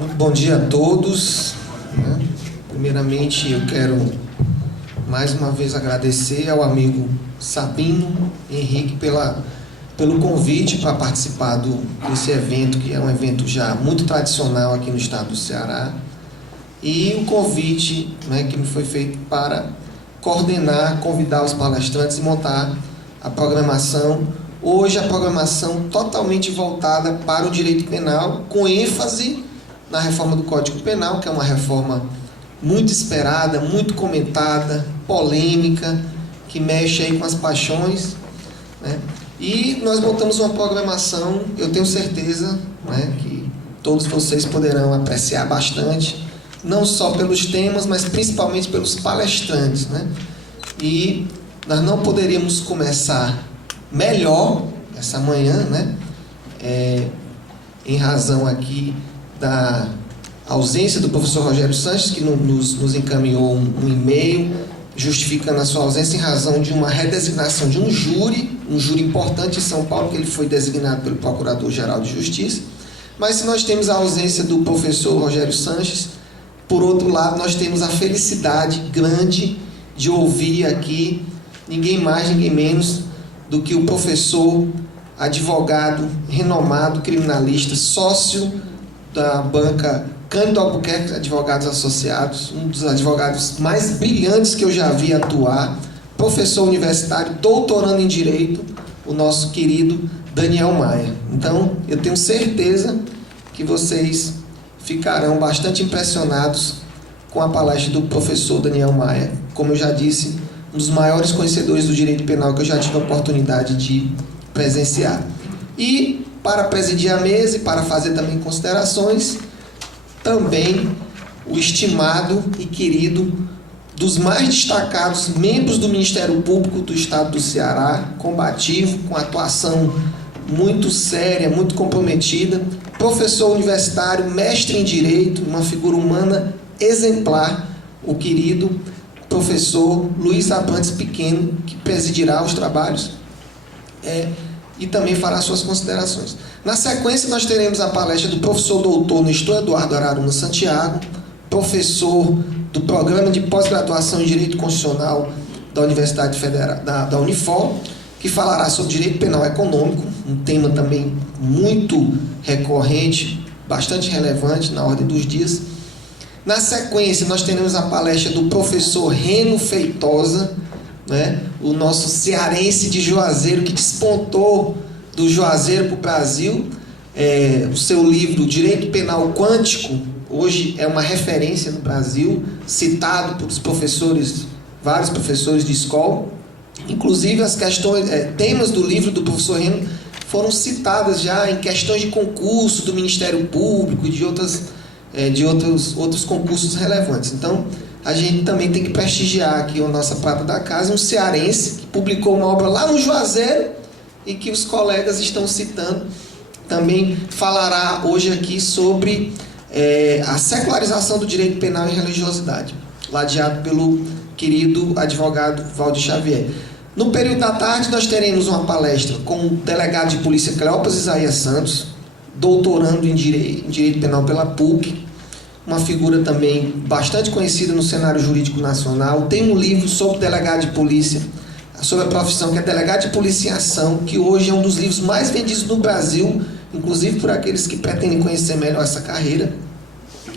Muito bom dia a todos. Primeiramente, eu quero mais uma vez agradecer ao amigo Sabino Henrique pelo convite para participar desse evento, que é um evento já muito tradicional aqui no estado do Ceará, e o convite que me foi feito para coordenar, convidar os palestrantes e montar a programação. Hoje a programação totalmente voltada para o direito penal, com ênfase na reforma do Código Penal, que é uma reforma muito esperada, muito comentada, polêmica, que mexe aí com as paixões, E nós montamos uma programação, eu tenho certeza que todos vocês poderão apreciar bastante, não só pelos temas, mas principalmente pelos palestrantes, E nós não poderíamos começar melhor essa manhã, em razão aqui da ausência do professor Rogério Sanches, que nos encaminhou um e-mail justificando a sua ausência em razão de uma redesignação de um júri importante em São Paulo, que ele foi designado pelo Procurador-Geral de Justiça. Mas se nós temos a ausência do professor Rogério Sanches, por outro lado, nós temos a felicidade grande de ouvir aqui ninguém mais, ninguém menos do que o professor, advogado, renomado, criminalista, sócio da banca Cândido Albuquerque Advogados Associados, um dos advogados mais brilhantes que eu já vi atuar, professor universitário, doutorando em Direito, o nosso querido Daniel Maia. Então, eu tenho certeza que vocês ficarão bastante impressionados com a palestra do professor Daniel Maia, como eu já disse, um dos maiores conhecedores do direito penal que eu já tive a oportunidade de presenciar. E, para presidir a mesa e para fazer também considerações, também o estimado e querido, dos mais destacados membros do Ministério Público do Estado do Ceará, combativo, com atuação muito séria, muito comprometida, professor universitário, mestre em Direito, uma figura humana exemplar, o querido professor Luiz Abrantes Pequeno, que presidirá os trabalhos e também fará suas considerações. Na sequência, nós teremos a palestra do professor doutor Nestor Eduardo Araruna Santiago, professor do Programa de Pós-Graduação em Direito Constitucional da Universidade Federal, da Unifor, que falará sobre Direito Penal Econômico, um tema também muito recorrente, bastante relevante na ordem dos dias. Na sequência, nós teremos a palestra do professor Reno Feitosa, o nosso cearense de Juazeiro, que despontou do Juazeiro para o Brasil. O seu livro Direito Penal Quântico hoje é uma referência no Brasil, citado por vários professores de escola. Inclusive as questões, temas do livro do professor Reno foram citadas já em questões de concurso do Ministério Público e de outros concursos relevantes. Então, a gente também tem que prestigiar aqui a nossa prata da casa, um cearense que publicou uma obra lá no Juazeiro e que os colegas estão citando. Também falará hoje aqui sobre a secularização do direito penal e religiosidade, ladeado pelo querido advogado Valdir Xavier. No período da tarde, nós teremos uma palestra com o delegado de polícia Cleopas Isaías Santos, doutorando em Direito Penal pela PUC, uma figura também bastante conhecida no cenário jurídico nacional. Tem um livro sobre delegado de polícia, sobre a profissão, que é Delegado de Polícia em Ação, que hoje é um dos livros mais vendidos no Brasil, inclusive por aqueles que pretendem conhecer melhor essa carreira.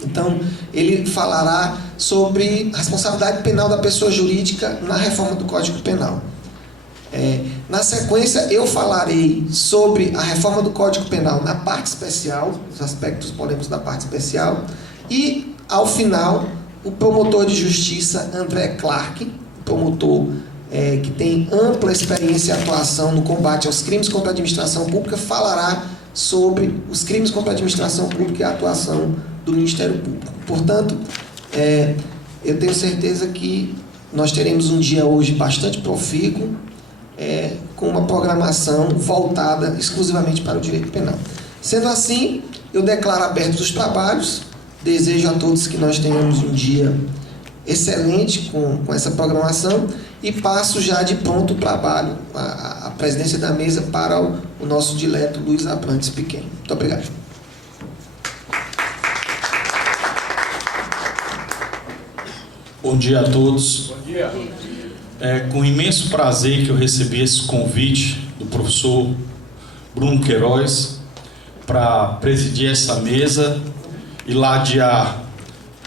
Então, ele falará sobre a responsabilidade penal da pessoa jurídica na reforma do Código Penal. Na sequência, eu falarei sobre a reforma do Código Penal na parte especial, os aspectos polêmicos da parte especial, e, ao final, o promotor de justiça André Clark, promotor que tem ampla experiência e atuação no combate aos crimes contra a administração pública, falará sobre os crimes contra a administração pública e a atuação do Ministério Público. Portanto, eu tenho certeza que nós teremos um dia hoje bastante profícuo, com uma programação voltada exclusivamente para o direito penal. Sendo assim, eu declaro abertos os trabalhos, desejo a todos que nós tenhamos um dia excelente com essa programação e passo já de pronto o trabalho, a presidência da mesa para o nosso dileto Luiz Abrantes Pequeno. Muito obrigado. Bom dia a todos. Bom dia. É com imenso prazer que eu recebi esse convite do professor Bruno Queiroz para presidir essa mesa e ladear.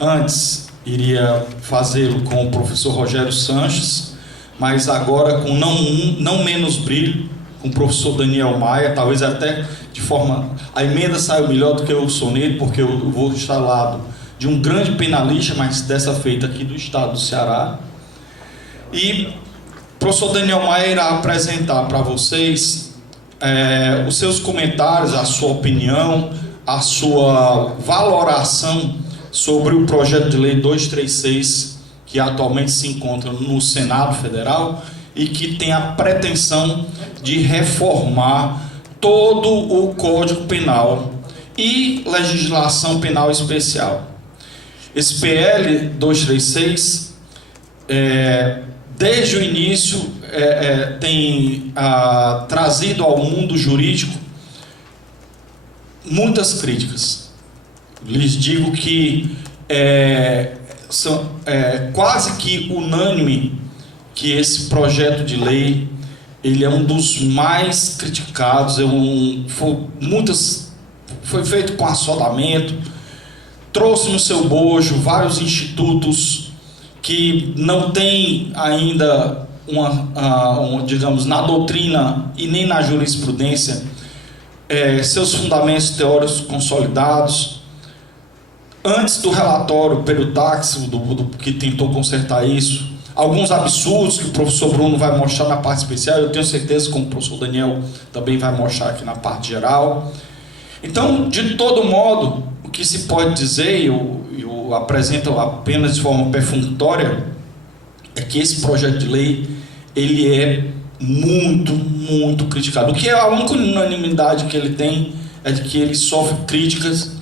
Antes iria fazê-lo com o professor Rogério Sanches, mas agora com não menos brilho, com o professor Daniel Maia, talvez até de forma... A emenda saiu melhor do que o soneto, porque eu vou estar ao lado de um grande penalista, mas dessa feita aqui do estado do Ceará. E o professor Daniel Maia irá apresentar para vocês os seus comentários, a sua opinião, a sua valoração sobre o projeto de lei 236, que atualmente se encontra no Senado Federal e que tem a pretensão de reformar todo o Código Penal e legislação penal especial. Esse PL 236, desde o início, tem trazido ao mundo jurídico muitas críticas. Lhes digo que são quase que unânime que esse projeto de lei ele é um dos mais criticados, foi feito com assodamento, trouxe no seu bojo vários institutos que não tem ainda digamos, na doutrina e nem na jurisprudência seus fundamentos teóricos consolidados. Antes do relatório Perutax, que tentou consertar isso, alguns absurdos que o professor Bruno vai mostrar na parte especial, eu tenho certeza que o professor Daniel também vai mostrar aqui na parte geral. Então, de todo modo, o que se pode dizer, eu apresento apenas de forma perfunctória, é que esse projeto de lei ele é muito, muito criticado. O que é a única unanimidade que ele tem é de que ele sofre críticas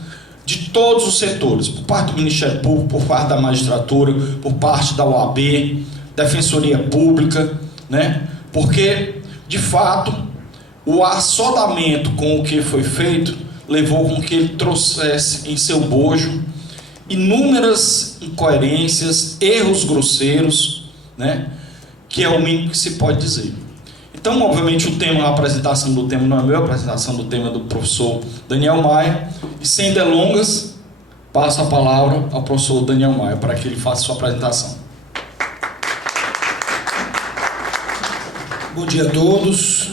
de todos os setores, por parte do Ministério Público, por parte da magistratura, por parte da OAB, Defensoria Pública, né? Porque, de fato, o assodamento com o que foi feito levou com que ele trouxesse em seu bojo inúmeras incoerências, erros grosseiros, né? Que é o mínimo que se pode dizer. Então, obviamente, a apresentação do tema não é meu, a apresentação do tema é do professor Daniel Maia. E sem delongas, passo a palavra ao professor Daniel Maia para que ele faça sua apresentação. Bom dia a todos.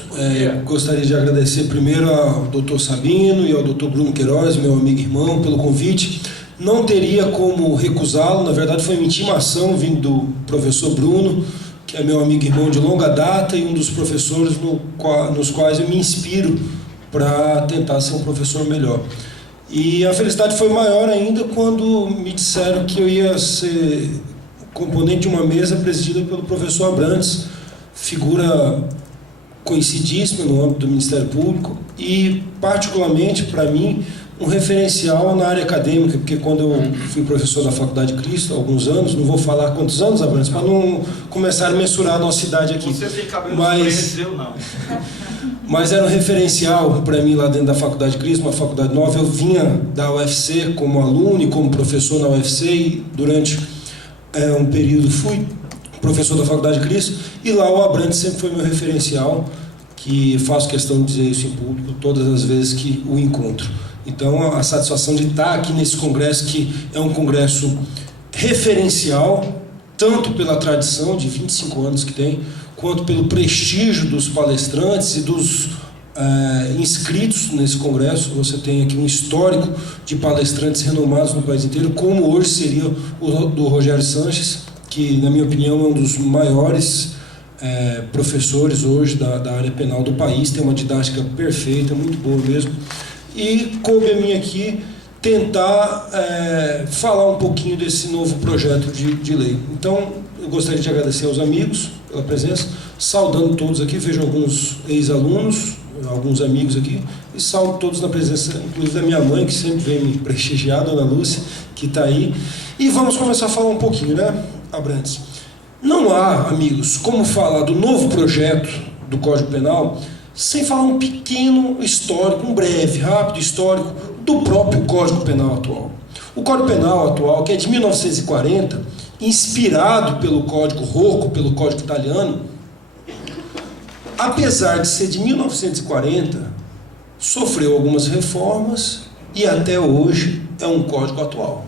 Gostaria de agradecer primeiro ao Dr. Sabino e ao Dr. Bruno Queiroz, meu amigo e irmão, pelo convite. Não teria como recusá-lo, na verdade foi uma intimação vindo do professor Bruno, que é meu amigo e irmão de longa data e um dos professores nos quais eu me inspiro para tentar ser um professor melhor. E a felicidade foi maior ainda quando me disseram que eu ia ser componente de uma mesa presidida pelo professor Abrantes, figura conhecidíssima no âmbito do Ministério Público e, particularmente para mim, um referencial na área acadêmica, porque quando eu fui professor da Faculdade de Cristo, há alguns anos, não vou falar quantos anos, Abrantes, para não começar a mensurar a nossa idade aqui. Você tem cabelo diferente, eu não. Mas era um referencial para mim lá dentro da Faculdade de Cristo, uma faculdade nova. Eu vinha da UFC como aluno e como professor na UFC e durante um período fui professor da Faculdade de Cristo, e lá o Abrantes sempre foi meu referencial, que faço questão de dizer isso em público todas as vezes que o encontro. Então, a satisfação de estar aqui nesse congresso, que é um congresso referencial, tanto pela tradição de 25 anos que tem, quanto pelo prestígio dos palestrantes e dos inscritos nesse congresso. Você tem aqui um histórico de palestrantes renomados no país inteiro, como hoje seria o do Rogério Sanches, que, na minha opinião, é um dos maiores professores hoje da área penal do país, tem uma didática perfeita, muito boa mesmo. E coube a mim aqui tentar falar um pouquinho desse novo projeto de lei. Então, eu gostaria de agradecer aos amigos pela presença, saudando todos aqui, vejo alguns ex-alunos, alguns amigos aqui, e saúdo todos na presença, inclusive da minha mãe, que sempre vem me prestigiar, Dona Lúcia, que está aí. E vamos começar a falar um pouquinho, né, Abrantes? Não há, amigos, como falar do novo projeto do Código Penal sem falar um pequeno histórico, um breve, rápido histórico do próprio Código Penal atual. O Código Penal atual, que é de 1940, inspirado pelo Código Rocco, pelo Código Italiano, apesar de ser de 1940, sofreu algumas reformas e até hoje é um código atual.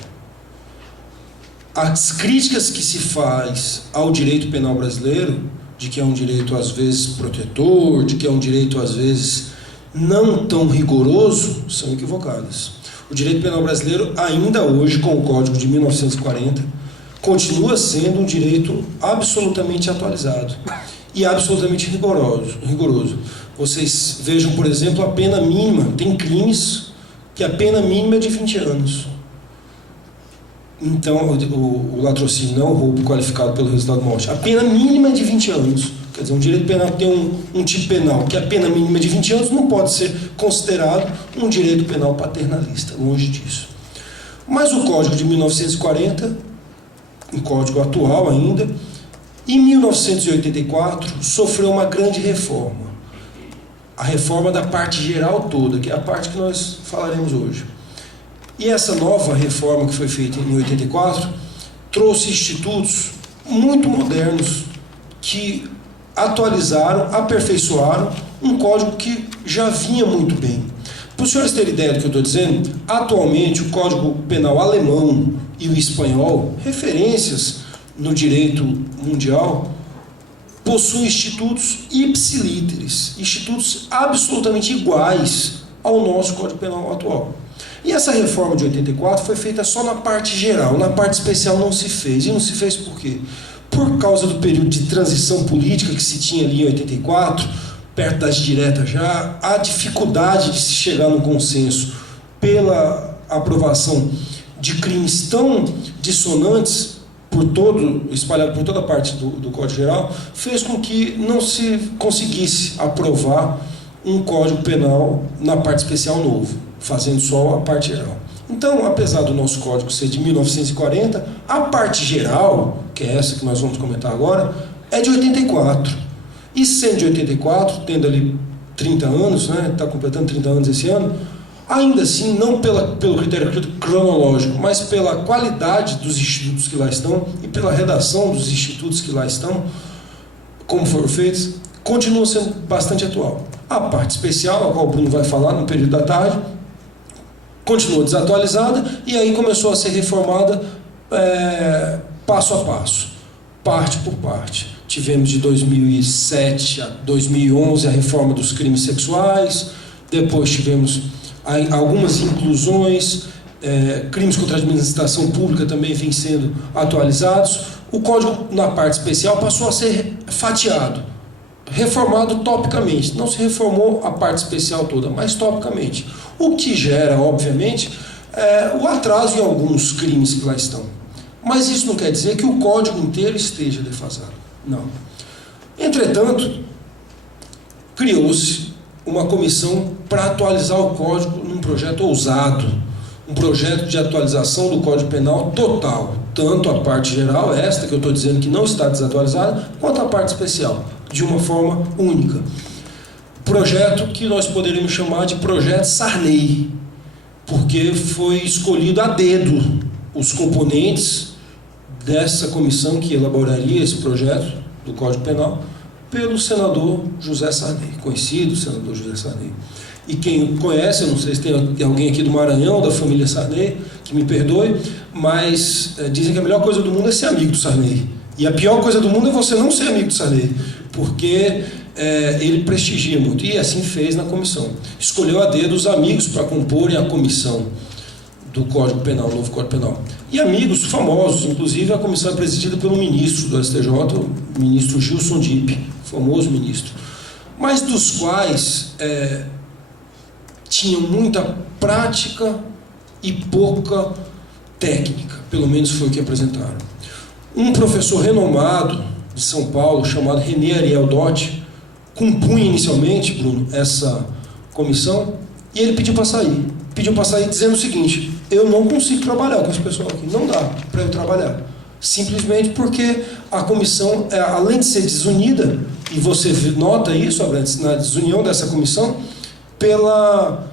As críticas que se faz ao direito penal brasileiro, de que é um direito às vezes protetor, de que é um direito às vezes não tão rigoroso, são equivocadas. O direito penal brasileiro, ainda hoje, com o Código de 1940, continua sendo um direito absolutamente atualizado e absolutamente rigoroso. Vocês vejam, por exemplo, a pena mínima. Tem crimes que a pena mínima é de 20 anos. Então, o latrocínio não é um roubo qualificado pelo resultado de morte. A pena mínima é de 20 anos. Quer dizer, um direito penal que tem um tipo penal que a pena mínima é de 20 anos não pode ser considerado um direito penal paternalista, longe disso. Mas o Código de 1940, um código atual ainda, em 1984, sofreu uma grande reforma. A reforma da parte geral toda, que é a parte que nós falaremos hoje. E essa nova reforma que foi feita em 84 trouxe institutos muito modernos que atualizaram, aperfeiçoaram um código que já vinha muito bem. Para os senhores terem ideia do que eu estou dizendo, atualmente o Código Penal alemão e o espanhol, referências no direito mundial, possuem institutos ipsilíteres, institutos absolutamente iguais ao nosso Código Penal atual. E essa reforma de 84 foi feita só na parte geral, na parte especial não se fez. E não se fez por quê? Por causa do período de transição política que se tinha ali em 84, perto das diretas já, a dificuldade de se chegar num consenso pela aprovação de crimes tão dissonantes espalhado por toda a parte do Código Geral, fez com que não se conseguisse aprovar um Código Penal na parte especial novo, fazendo só a parte geral. Então, apesar do nosso código ser de 1940, a parte geral, que é essa que nós vamos comentar agora, é de 84. E sendo de 84, tendo ali 30 anos, né, está completando 30 anos esse ano, ainda assim, não pelo critério cronológico, mas pela qualidade dos institutos que lá estão e pela redação dos institutos que lá estão, como foram feitos, continua sendo bastante atual. A parte especial, a qual o Bruno vai falar no período da tarde, continuou desatualizada e aí começou a ser reformada passo a passo, parte por parte. Tivemos de 2007 a 2011 a reforma dos crimes sexuais, depois tivemos algumas inclusões, crimes contra a administração pública também vêm sendo atualizados. O código na parte especial passou a ser fatiado, reformado topicamente. Não se reformou a parte especial toda, mas topicamente. O que gera, obviamente, o atraso em alguns crimes que lá estão. Mas isso não quer dizer que o código inteiro esteja defasado. Não. Entretanto, criou-se uma comissão para atualizar o código num projeto ousado, um projeto de atualização do Código Penal total, tanto a parte geral, esta que eu estou dizendo que não está desatualizada, quanto a parte especial, de uma forma única. Projeto que nós poderíamos chamar de Projeto Sarney, porque foi escolhido a dedo os componentes dessa comissão que elaboraria esse projeto do Código Penal pelo senador José Sarney, conhecido senador José Sarney. E quem conhece, eu não sei se tem alguém aqui do Maranhão, da família Sarney, que me perdoe, mas dizem que a melhor coisa do mundo é ser amigo do Sarney. E a pior coisa do mundo é você não ser amigo do Sarney, porque ele prestigia muito, e assim fez na comissão. Escolheu a dedo os amigos para comporem a comissão do Código Penal, o novo Código Penal. E amigos famosos, inclusive a comissão é presidida pelo ministro do STJ, o ministro Gilson Dipp, famoso ministro, mas dos quais tinham muita prática e pouca técnica, pelo menos foi o que apresentaram. Um professor renomado de São Paulo, chamado René Ariel Dotti, compunha inicialmente, Bruno, essa comissão, e ele pediu para sair. Pediu para sair dizendo o seguinte: eu não consigo trabalhar com esse pessoal aqui, não dá para eu trabalhar. Simplesmente porque a comissão, além de ser desunida, e você nota isso, na desunião dessa comissão, pela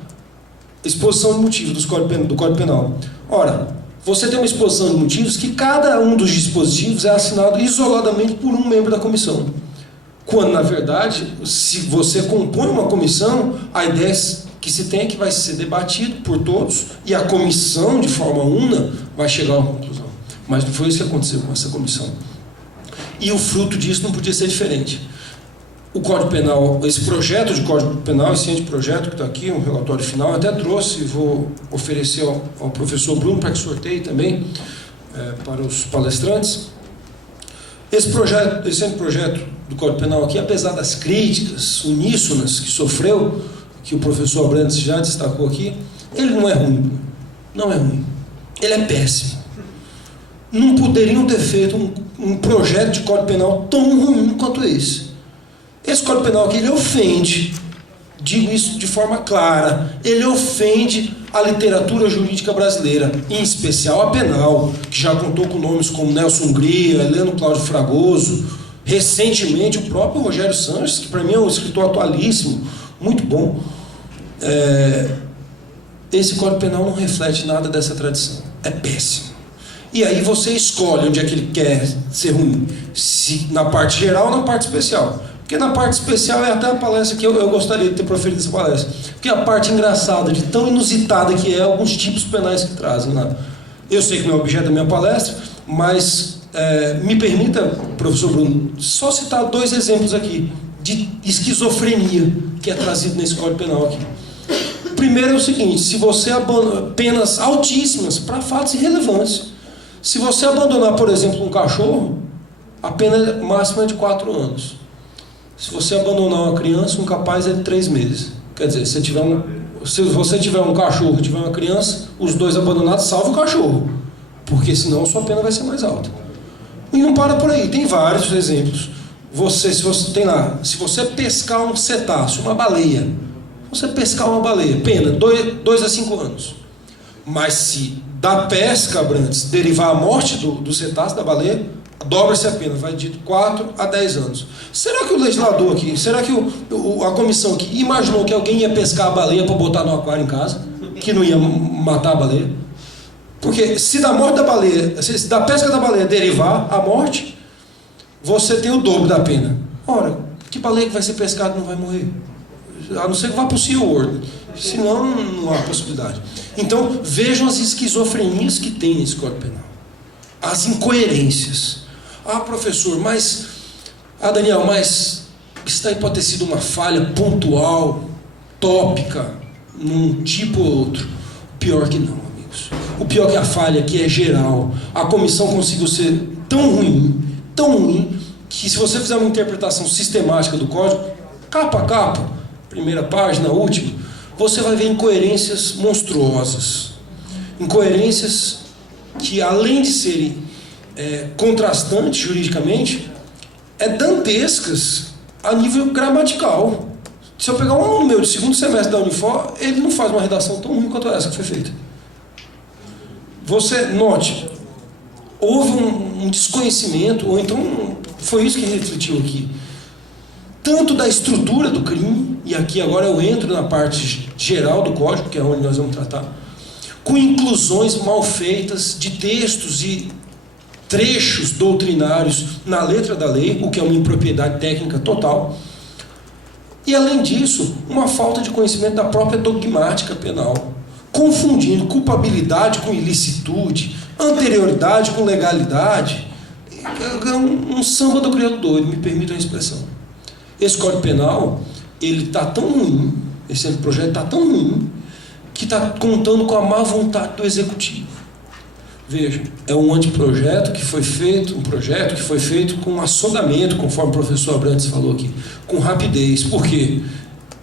exposição de motivos do Código Penal. Ora, você tem uma exposição de motivos que cada um dos dispositivos é assinado isoladamente por um membro da comissão. Quando, na verdade, se você compõe uma comissão, a ideia que se tem é que vai ser debatido por todos e a comissão, de forma una, vai chegar a uma conclusão. Mas não foi isso que aconteceu com essa comissão. E o fruto disso não podia ser diferente. O Código Penal, esse projeto de Código Penal, esse anteprojeto que está aqui, um relatório final, eu até trouxe e vou oferecer ao professor Bruno para que sorteie também para os palestrantes. Esse anteprojeto do Código Penal aqui, apesar das críticas uníssonas que sofreu, que o professor Abrantes já destacou aqui, ele não é ruim. Não é ruim. Ele é péssimo. Não poderiam ter feito um projeto de Código Penal tão ruim quanto esse. Esse Código Penal aqui, ele ofende, digo isso de forma clara, ele ofende a literatura jurídica brasileira, em especial a penal, que já contou com nomes como Nelson Hungria, Heleno Cláudio Fragoso, recentemente o próprio Rogério Sanches, que para mim é um escritor atualíssimo, muito bom. Esse Código Penal não reflete nada dessa tradição, é péssimo. E aí você escolhe onde é que ele quer ser ruim, se na parte geral ou na parte especial. Porque na parte especial é até a palestra que eu gostaria de ter proferido essa palestra. Porque a parte engraçada, de tão inusitada que é, alguns tipos penais que trazem lá. Eu sei que não é objeto da minha palestra, mas me permita, professor Bruno, só citar 2 exemplos aqui de esquizofrenia que é trazido nesse Código Penal aqui. O primeiro é o seguinte: se você abandona penas altíssimas para fatos irrelevantes. Se você abandonar, por exemplo, um cachorro, a pena máxima é de 4 anos. Se você abandonar uma criança, um capaz é de 3 meses. Quer dizer, se você tiver um cachorro e tiver uma criança, os 2 abandonados, salva o cachorro. Porque senão a sua pena vai ser mais alta. E não para por aí, tem vários exemplos. Se você pescar um cetáceo, uma baleia, pena 2 a 5 anos. Mas se da pesca, Abrantes, derivar a morte do cetáceo, da baleia, dobra-se a pena, vai de 4 a 10 anos. Será que o legislador aqui, será que a comissão aqui imaginou que alguém ia pescar a baleia para botar no aquário em casa? Que não ia matar a baleia? Porque se da morte da baleia, se da pesca da baleia derivar a morte, você tem o dobro da pena. Ora, que baleia que vai ser pescada não vai morrer? A não ser que vá para o SeaWorld. Senão não há possibilidade. Então, vejam as esquizofrenias que tem nesse Código Penal. As incoerências. Professor, mas... Daniel, mas isso daí pode ter sido uma falha pontual, tópica, num tipo ou outro. Pior que não, amigos. O pior que a falha aqui é geral. A comissão conseguiu ser tão ruim, que se você fizer uma interpretação sistemática do código, capa a capa, primeira página, última, você vai ver incoerências monstruosas. Incoerências que, além de serem contrastantes juridicamente, dantescas a nível gramatical. Se eu pegar um aluno meu de 2º semestre da Unifor, ele não faz uma redação tão ruim quanto essa que foi feita. Você note, houve um desconhecimento, ou então foi isso que refletiu aqui, tanto da estrutura do crime, e aqui agora eu entro na parte geral do código, que é onde nós vamos tratar, com inclusões mal feitas de textos e trechos doutrinários na letra da lei, o que é uma impropriedade técnica total, e além disso, uma falta de conhecimento da própria dogmática penal, confundindo culpabilidade com ilicitude, anterioridade com legalidade. Um samba do criado doido, me permitam a expressão. Esse Código Penal, ele está tão ruim, esse projeto está tão ruim, que está contando com a má vontade do Executivo. Veja, é um anteprojeto que foi feito, um projeto que foi feito com assodamento, conforme o professor Abrantes falou aqui, com rapidez. Por quê?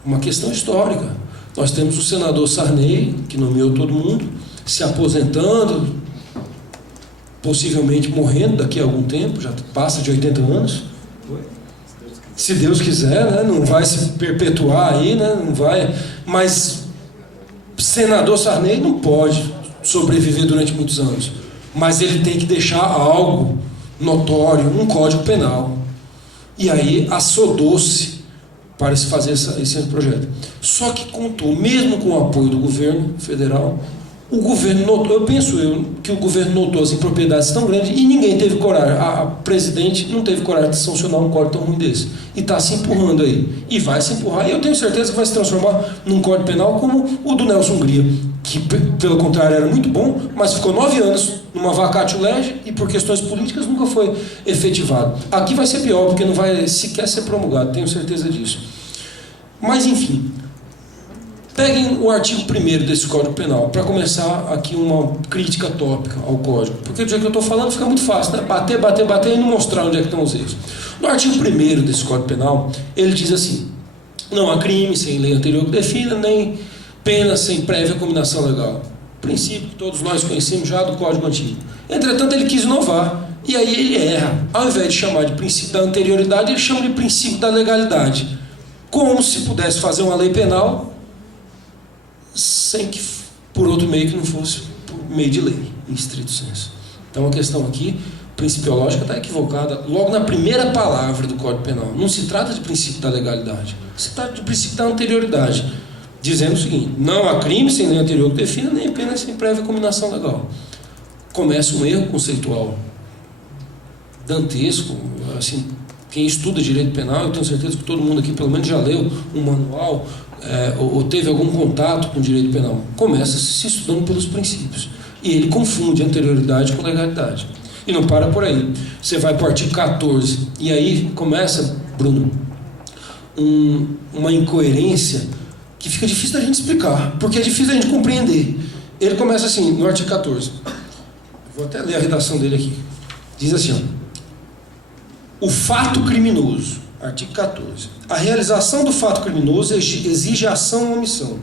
Uma questão histórica. Nós temos o senador Sarney, que nomeou todo mundo, se aposentando, possivelmente morrendo daqui a algum tempo, já passa de 80 anos. Se Deus quiser, né? Não vai se perpetuar aí, né? Não vai. Mas senador Sarney não pode sobreviver durante muitos anos, mas ele tem que deixar algo notório, um código penal. E aí assodou-se para se fazer esse projeto. Só que contou, mesmo com o apoio do governo federal, O governo notou, eu penso que o governo notou as impropriedades tão grandes e ninguém teve coragem, a presidente não teve coragem de sancionar um código tão ruim desse. E está se empurrando aí. E vai se empurrar, e eu tenho certeza que vai se transformar num código penal como o do Nelson Hungria, que pelo contrário era muito bom, mas ficou 9 anos numa vacatio legis e por questões políticas nunca foi efetivado. Aqui vai ser pior, porque não vai sequer ser promulgado, tenho certeza disso. Mas enfim... Peguem o artigo 1º desse Código Penal, para começar aqui uma crítica tópica ao Código. Porque do jeito que eu estou falando fica muito fácil, né? Bater e não mostrar onde é que estão os erros. No artigo 1º desse Código Penal, ele diz assim: não há crime sem lei anterior que defina, nem pena sem prévia combinação legal. Princípio que todos nós conhecemos já do Código Antigo. Entretanto, ele quis inovar, e aí ele erra. Ao invés de chamar de princípio da anterioridade, ele chama de princípio da legalidade. Como se pudesse fazer uma lei penal sem que por outro meio que não fosse por meio de lei, em estrito senso. Então a questão aqui, principiológica, está equivocada logo na primeira palavra do Código Penal. Não se trata de princípio da legalidade, se trata de princípio da anterioridade, dizendo o seguinte: não há crime sem lei anterior que defina, nem pena sem prévia combinação legal. Começa um erro conceitual dantesco. Assim, quem estuda direito penal, eu tenho certeza que todo mundo aqui pelo menos já leu um manual, ou teve algum contato com o direito penal, começa se estudando pelos princípios. E ele confunde anterioridade com legalidade. E não para por aí. Você vai para o artigo 14, e aí começa, Bruno, uma incoerência que fica difícil da gente explicar, porque é difícil da gente compreender. Ele começa assim, no artigo 14. Vou até ler a redação dele aqui. Diz assim, ó: o fato criminoso, artigo 14. A realização do fato criminoso exige ação ou omissão,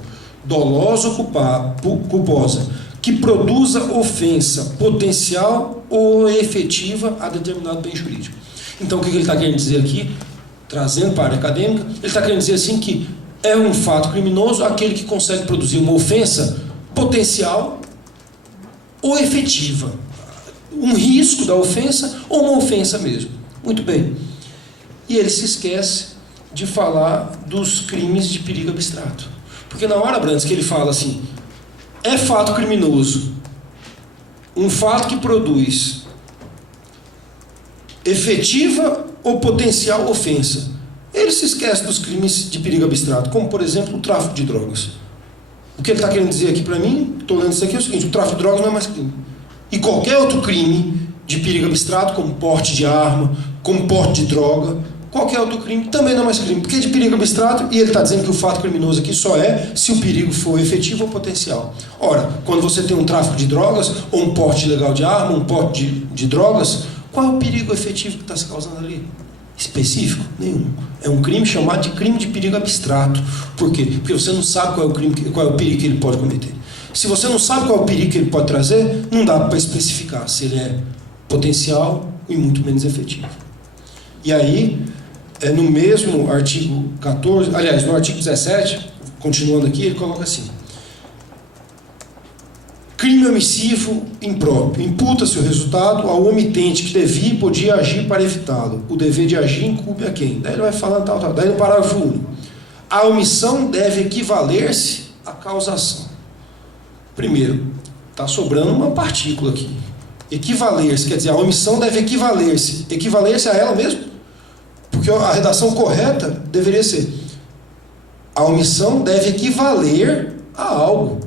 dolosa ou culposa, que produza ofensa potencial ou efetiva a determinado bem jurídico. Então, o que ele está querendo dizer aqui, trazendo para a área acadêmica, ele está querendo dizer assim que é um fato criminoso aquele que consegue produzir uma ofensa potencial ou efetiva, um risco da ofensa ou uma ofensa mesmo. Muito bem. E ele se esquece de falar dos crimes de perigo abstrato. Porque na hora, Brandes, que ele fala assim, é fato criminoso um fato que produz efetiva ou potencial ofensa, ele se esquece dos crimes de perigo abstrato, como por exemplo o tráfico de drogas. O que ele está querendo dizer aqui para mim, estou lendo isso aqui, é o seguinte: o tráfico de drogas não é mais crime. E qualquer outro crime de perigo abstrato, como porte de arma, como porte de droga, qualquer outro crime também não é mais crime, porque é de perigo abstrato, e ele está dizendo que o fato criminoso aqui só é se o perigo for efetivo ou potencial. Ora, quando você tem um tráfico de drogas, ou um porte ilegal de arma, um porte de drogas, qual é o perigo efetivo que está se causando ali? Específico? Nenhum. É um crime chamado de crime de perigo abstrato. Por quê? Porque você não sabe qual é o perigo que ele pode cometer. Se você não sabe qual é o perigo que ele pode trazer, não dá para especificar se ele é potencial e muito menos efetivo. E aí, no mesmo artigo 14, aliás, no artigo 17, continuando aqui, ele coloca assim: crime omissivo impróprio. Imputa-se o resultado ao omitente que devia e podia agir para evitá-lo. O dever de agir incumbe a quem? Daí ele vai falando tal. Daí no parágrafo 1. A omissão deve equivaler-se à causação. Primeiro, está sobrando uma partícula aqui. Equivaler-se, quer dizer, a omissão deve equivaler-se. Equivaler-se a ela mesmo? Porque a redação correta deveria ser: a omissão deve equivaler a algo.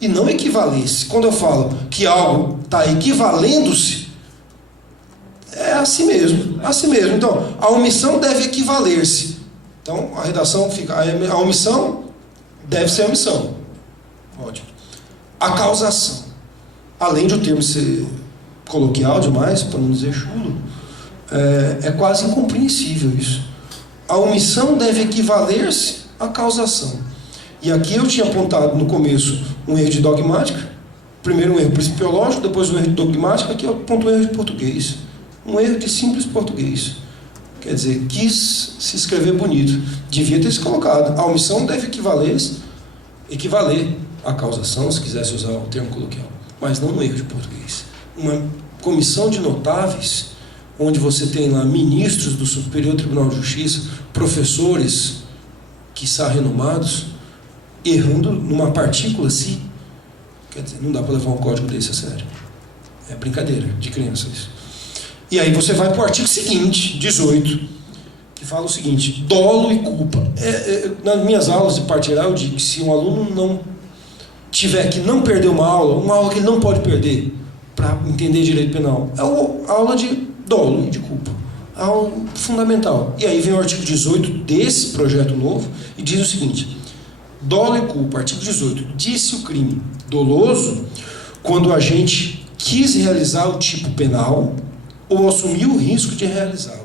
E não equivaler-se. Quando eu falo que algo está equivalendo-se, é assim mesmo. Assim mesmo. Então, a omissão deve equivaler-se. Então, a redação fica: a omissão deve ser omissão. Ótimo. A causação. Além de o termo ser coloquial demais, para não dizer chulo, é quase incompreensível isso. A omissão deve equivaler-se à causação. E aqui eu tinha apontado no começo um erro de dogmática, primeiro um erro principiológico, depois um erro de dogmática, aqui eu aponto um erro de português. Um erro de simples português. Quer dizer, quis se escrever bonito. Devia ter se colocado: a omissão deve equivaler à causação, se quisesse usar o termo coloquial. Mas não um erro de português. Uma comissão de notáveis, onde você tem lá ministros do Superior Tribunal de Justiça, professores, quiçá renomados, errando numa partícula assim. Quer dizer, não dá para levar um código desse a sério. É brincadeira de criança isso. E aí você vai para o artigo seguinte, 18, que fala o seguinte: dolo e culpa. Nas minhas aulas de parte geral eu digo que se um aluno não tiver que não perder uma aula que ele não pode perder para entender direito penal, é a aula de dolo e de culpa. É algo fundamental. E aí vem o artigo 18 desse projeto novo e diz o seguinte: dolo e culpa, artigo 18, disse o crime doloso quando o agente quis realizar o tipo penal ou assumiu o risco de realizá-lo.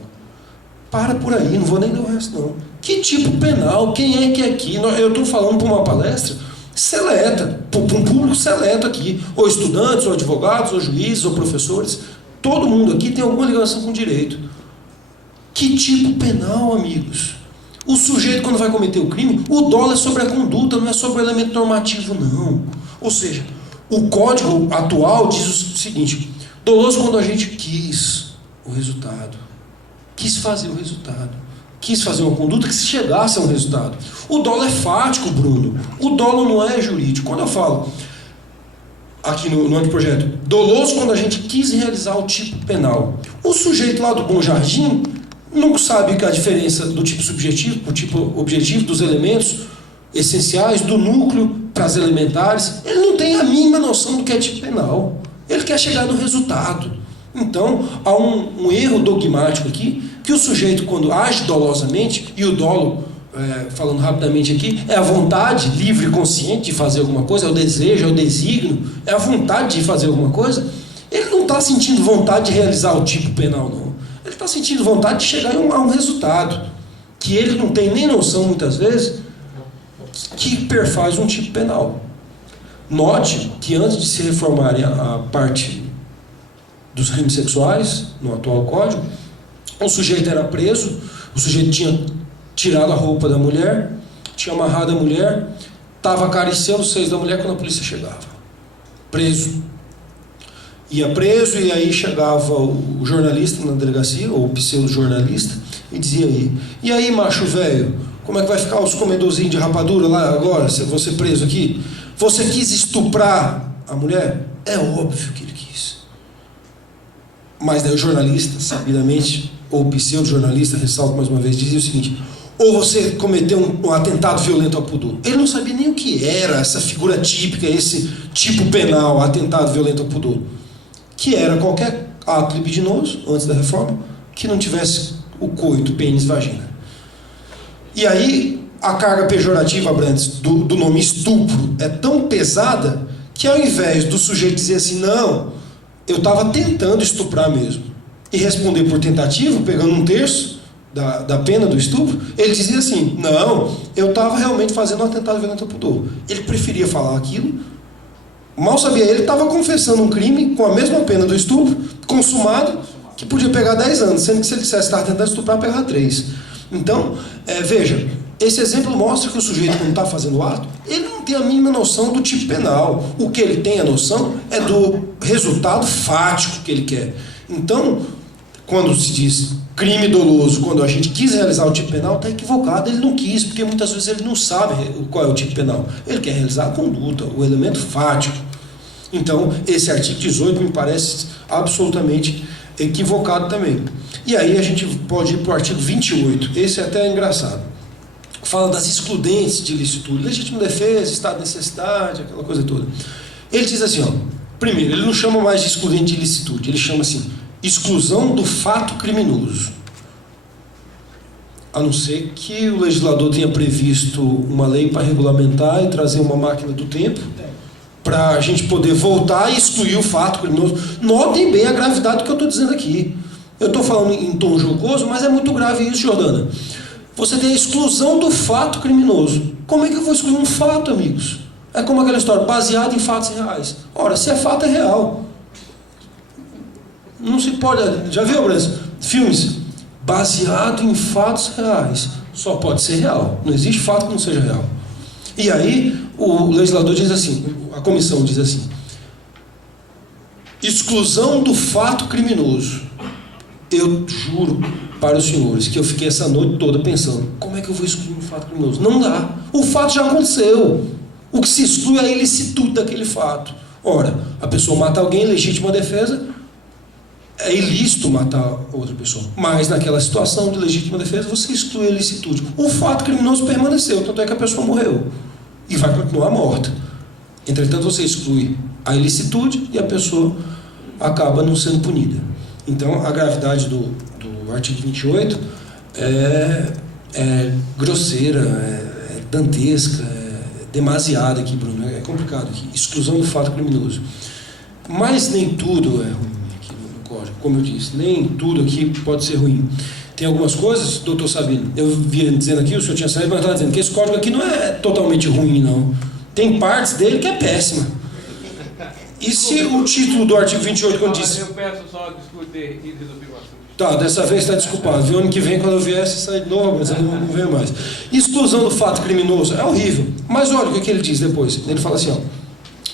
Para por aí, não vou nem ler o resto não. Que tipo penal? Quem é que é aqui? Eu estou falando para uma palestra seleta, para um público seleto aqui, ou estudantes, ou advogados, ou juízes, ou professores. Todo mundo aqui tem alguma ligação com o direito. Que tipo penal, amigos? O sujeito, quando vai cometer o crime, o dolo é sobre a conduta, não é sobre o elemento normativo, não. Ou seja, o código atual diz o seguinte: doloso quando a gente quis o resultado, quis fazer o resultado, quis fazer uma conduta que se chegasse a um resultado. O dolo é fático, Bruno. O dolo não é jurídico. Quando eu falo aqui no anteprojeto, doloso quando a gente quis realizar o tipo penal, o sujeito lá do Bom Jardim não sabe a diferença do tipo subjetivo para o tipo objetivo, dos elementos essenciais, do núcleo para as elementares. Ele não tem a mínima noção do que é tipo penal. Ele quer chegar no resultado. Então, há um erro dogmático aqui, que o sujeito, quando age dolosamente, e o dolo, falando rapidamente aqui, é a vontade livre e consciente de fazer alguma coisa, é o desejo, é o desígnio, é a vontade de fazer alguma coisa, ele não está sentindo vontade de realizar o tipo penal, não. Ele está sentindo vontade de chegar a um resultado, que ele não tem nem noção, muitas vezes, que perfaz um tipo penal. Note que antes de se reformarem a parte dos crimes sexuais, no atual código, o sujeito era preso, o sujeito tinha tirado a roupa da mulher, tinha amarrado a mulher, estava acariciando os seios da mulher quando a polícia chegava. Preso. Ia preso e aí chegava o jornalista na delegacia, ou o pseudo-jornalista, e dizia aí: e aí, macho velho, como é que vai ficar os comedorzinhos de rapadura lá agora, se você preso aqui? Você quis estuprar a mulher? É óbvio que ele quis. Mas daí o jornalista, sabidamente, ou o pseudo-jornalista, ressalto mais uma vez, dizia o seguinte: ou você cometeu um atentado violento ao pudor. Ele não sabia nem o que era essa figura típica, esse tipo penal, atentado violento ao pudor. Que era qualquer ato libidinoso, antes da reforma, que não tivesse o coito, pênis, vagina. E aí, a carga pejorativa, Brandes, do nome estupro é tão pesada que ao invés do sujeito dizer assim: não, eu estava tentando estuprar mesmo, e responder por tentativa, pegando um terço da pena do estupro, ele dizia assim: não, eu estava realmente fazendo um atentado violento ao pudor. Ele preferia falar aquilo. Mal sabia ele, estava confessando um crime com a mesma pena do estupro, consumado, que podia pegar 10 anos, sendo que se ele dissesse que estava tentando estuprar, pegar 3. Então, veja, esse exemplo mostra que o sujeito, quando está fazendo o ato, ele não tem a mínima noção do tipo penal. O que ele tem a noção é do resultado fático que ele quer. Então, quando se diz crime doloso, quando a gente quis realizar o tipo penal, está equivocado. Ele não quis, porque muitas vezes ele não sabe qual é o tipo penal. Ele quer realizar a conduta, o elemento fático. Então, esse artigo 18 me parece absolutamente equivocado também. E aí a gente pode ir para o artigo 28. Esse é até engraçado. Fala das excludentes de ilicitude, legítima defesa, estado de necessidade, aquela coisa toda. Ele diz assim, ó, primeiro, ele não chama mais de excludente de ilicitude, ele chama assim, exclusão do fato criminoso. A não ser que o legislador tenha previsto uma lei para regulamentar e trazer uma máquina do tempo, para a gente poder voltar e excluir o fato criminoso. Notem bem a gravidade do que eu estou dizendo aqui. Eu estou falando em tom jocoso, mas é muito grave isso, Jordana. Você tem a exclusão do fato criminoso. Como é que eu vou excluir um fato, amigos? É como aquela história, baseado em fatos reais. Ora, se é fato, é real. Não se pode... Já viu, Brasil? Filmes baseado em fatos reais. Só pode ser real. Não existe fato que não seja real. E aí, o legislador diz assim, a comissão diz assim, exclusão do fato criminoso. Eu juro para os senhores que eu fiquei essa noite toda pensando, como é que eu vou excluir um fato criminoso? Não dá. O fato já aconteceu. O que se exclui é a ilicitude daquele fato. Ora, a pessoa mata alguém em legítima defesa, é ilícito matar outra pessoa. Mas naquela situação de legítima defesa, você exclui a ilicitude. O fato criminoso permaneceu, tanto é que a pessoa morreu. E vai continuar morta. Entretanto, você exclui a ilicitude e a pessoa acaba não sendo punida. Então, a gravidade do artigo 28 é grosseira, é dantesca, é demasiada aqui, Bruno. É complicado aqui. Exclusão do fato criminoso. Mas nem tudo é ruim aqui no código. Como eu disse, nem tudo aqui pode ser ruim. Tem algumas coisas, doutor Sabino, eu via dizendo aqui, o senhor tinha saído, mas estava dizendo que esse código aqui não é totalmente ruim, não. Tem partes dele que é péssima. E se o título do artigo 28, quando disse... Eu peço só discutir e resolver o assunto. Tá, dessa vez está desculpado. Viu? Ano que vem, quando eu viesse, sair de novo, mas eu não venho mais. Exclusão do fato criminoso é horrível. Mas olha o que ele diz depois. Ele fala assim, ó,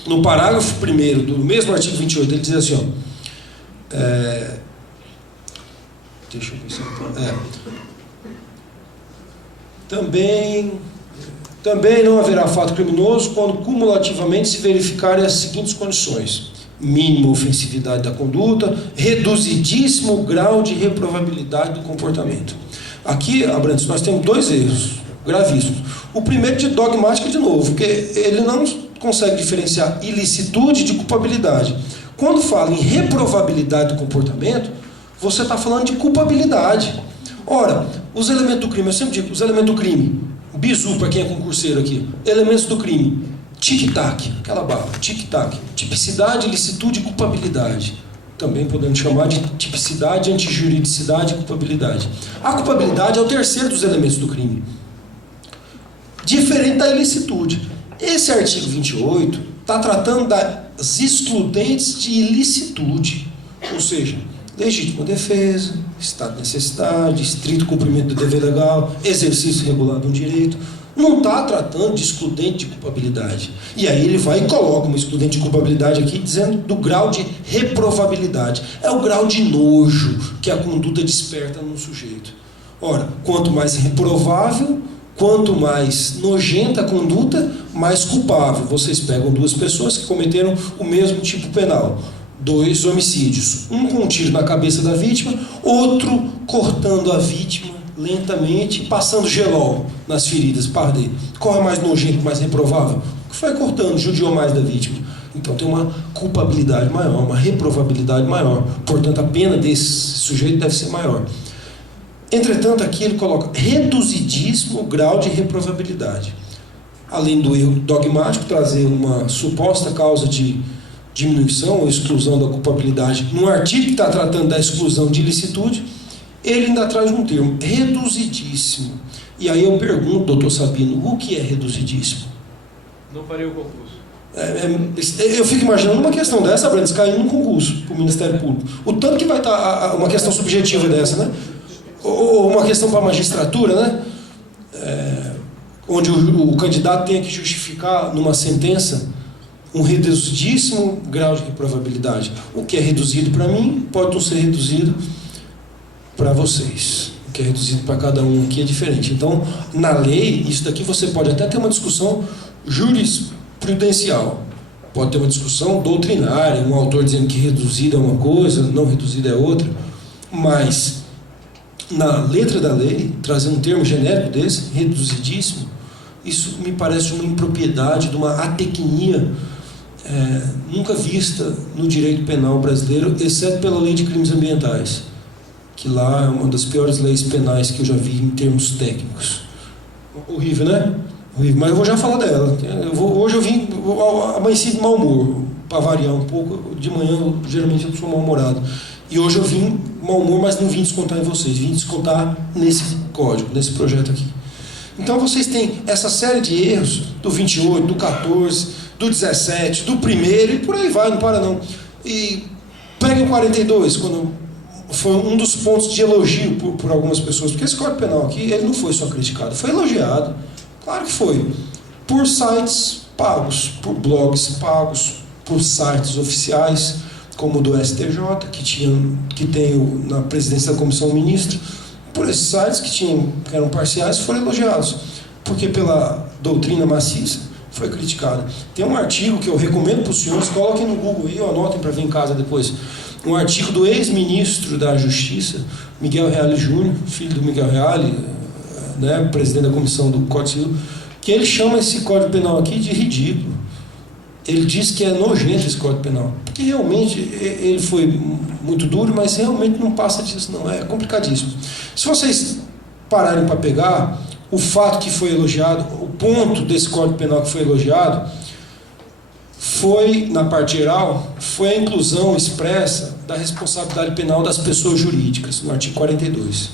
no parágrafo 1º do mesmo artigo 28, ele diz assim, ó, deixa eu ver se Também não haverá fato criminoso quando cumulativamente se verificarem as seguintes condições: mínima ofensividade da conduta, reduzidíssimo grau de reprovabilidade do comportamento. Aqui, Abrantes, nós temos 2 erros gravíssimos. O primeiro de dogmática de novo, porque ele não consegue diferenciar ilicitude de culpabilidade. Quando fala em reprovabilidade do comportamento, você está falando de culpabilidade. Ora, os elementos do crime, eu sempre digo, os elementos do crime, bizu para quem é concurseiro aqui, elementos do crime, tic-tac, aquela barra, tic-tac, tipicidade, ilicitude e culpabilidade. Também podemos chamar de tipicidade, antijuridicidade e culpabilidade. A culpabilidade é o terceiro dos elementos do crime, diferente da ilicitude. Esse artigo 28 está tratando das excludentes de ilicitude, ou seja, legítima defesa, estado de necessidade, estrito cumprimento do dever legal, exercício regular de um direito. Não está tratando de excludente de culpabilidade. E aí ele vai e coloca uma excludente de culpabilidade aqui, dizendo do grau de reprovabilidade. É o grau de nojo que a conduta desperta no sujeito. Ora, quanto mais reprovável, quanto mais nojenta a conduta, mais culpável. Vocês pegam 2 pessoas que cometeram o mesmo tipo penal. 2 homicídios. Um com um tiro na cabeça da vítima, outro cortando a vítima lentamente, passando gelol nas feridas para arder. Qual é mais nojento, mais reprovável? O que foi cortando, judiou mais da vítima. Então tem uma culpabilidade maior, uma reprovabilidade maior. Portanto, a pena desse sujeito deve ser maior. Entretanto, aqui ele coloca reduzidíssimo grau de reprovabilidade. Além do erro dogmático, trazer uma suposta causa de diminuição ou exclusão da culpabilidade num artigo que está tratando da exclusão de ilicitude, ele ainda traz um termo, reduzidíssimo. E aí eu pergunto, doutor Sabino, o que é reduzidíssimo? Não farei o concurso. Eu fico imaginando uma questão dessa, Brandes, caindo num concurso para o Ministério Público. O tanto que vai estar uma questão subjetiva dessa, né? Ou uma questão para a magistratura, né? Onde o candidato tenha que justificar numa sentença um reduzidíssimo grau de reprovabilidade. O que é reduzido para mim pode não ser reduzido para vocês. O que é reduzido para cada um aqui é diferente. Então, na lei, isso daqui você pode até ter uma discussão jurisprudencial. Pode ter uma discussão doutrinária, um autor dizendo que reduzido é uma coisa, não reduzido é outra. Mas, na letra da lei, trazendo um termo genérico desse, reduzidíssimo, isso me parece uma impropriedade, de uma atecnia nunca vista no direito penal brasileiro, exceto pela lei de crimes ambientais, que lá é uma das piores leis penais que eu já vi em termos técnicos. Horrível, né? Horrível. Mas eu vou já falar dela. Hoje eu vim amanheci de mau humor, para variar um pouco. De manhã, geralmente eu sou mal-humorado. E hoje eu vim mau humor, mas não vim descontar em vocês. Vim descontar nesse código, nesse projeto aqui. Então vocês têm essa série de erros do 28, do 14, do 17, do primeiro e por aí vai, não para não. E peguem o 42, quando foi um dos pontos de elogio por algumas pessoas, porque esse Código Penal aqui, ele não foi só criticado, foi elogiado. Claro que foi. Por sites pagos, por blogs pagos, por sites oficiais, como o do STJ, que tem na presidência da Comissão Ministro, por esses sites que eram parciais, foram elogiados. Porque pela doutrina maciça, foi criticada. Tem um artigo que eu recomendo para os senhores, coloquem no Google aí, ou anotem para ver em casa depois. Um artigo do ex-ministro da Justiça, Miguel Reale Júnior, filho do Miguel Reale, né, presidente da comissão do Código Civil, que ele chama esse Código Penal aqui de ridículo. Ele diz que é nojento esse Código Penal. Porque realmente ele foi muito duro, mas realmente não passa disso, não. É complicadíssimo. Se vocês pararem para pegar, o fato que foi elogiado, o ponto desse Código Penal que foi elogiado, foi, na parte geral, foi a inclusão expressa da responsabilidade penal das pessoas jurídicas, no artigo 42,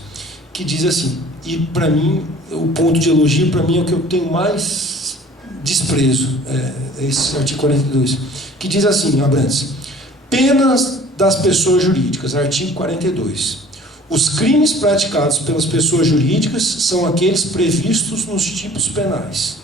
que diz assim, e para mim, o ponto de elogio, para mim, é o que eu tenho mais desprezo, esse artigo 42, que diz assim, Abrantes, penas das pessoas jurídicas, artigo 42. Os crimes praticados pelas pessoas jurídicas são aqueles previstos nos tipos penais.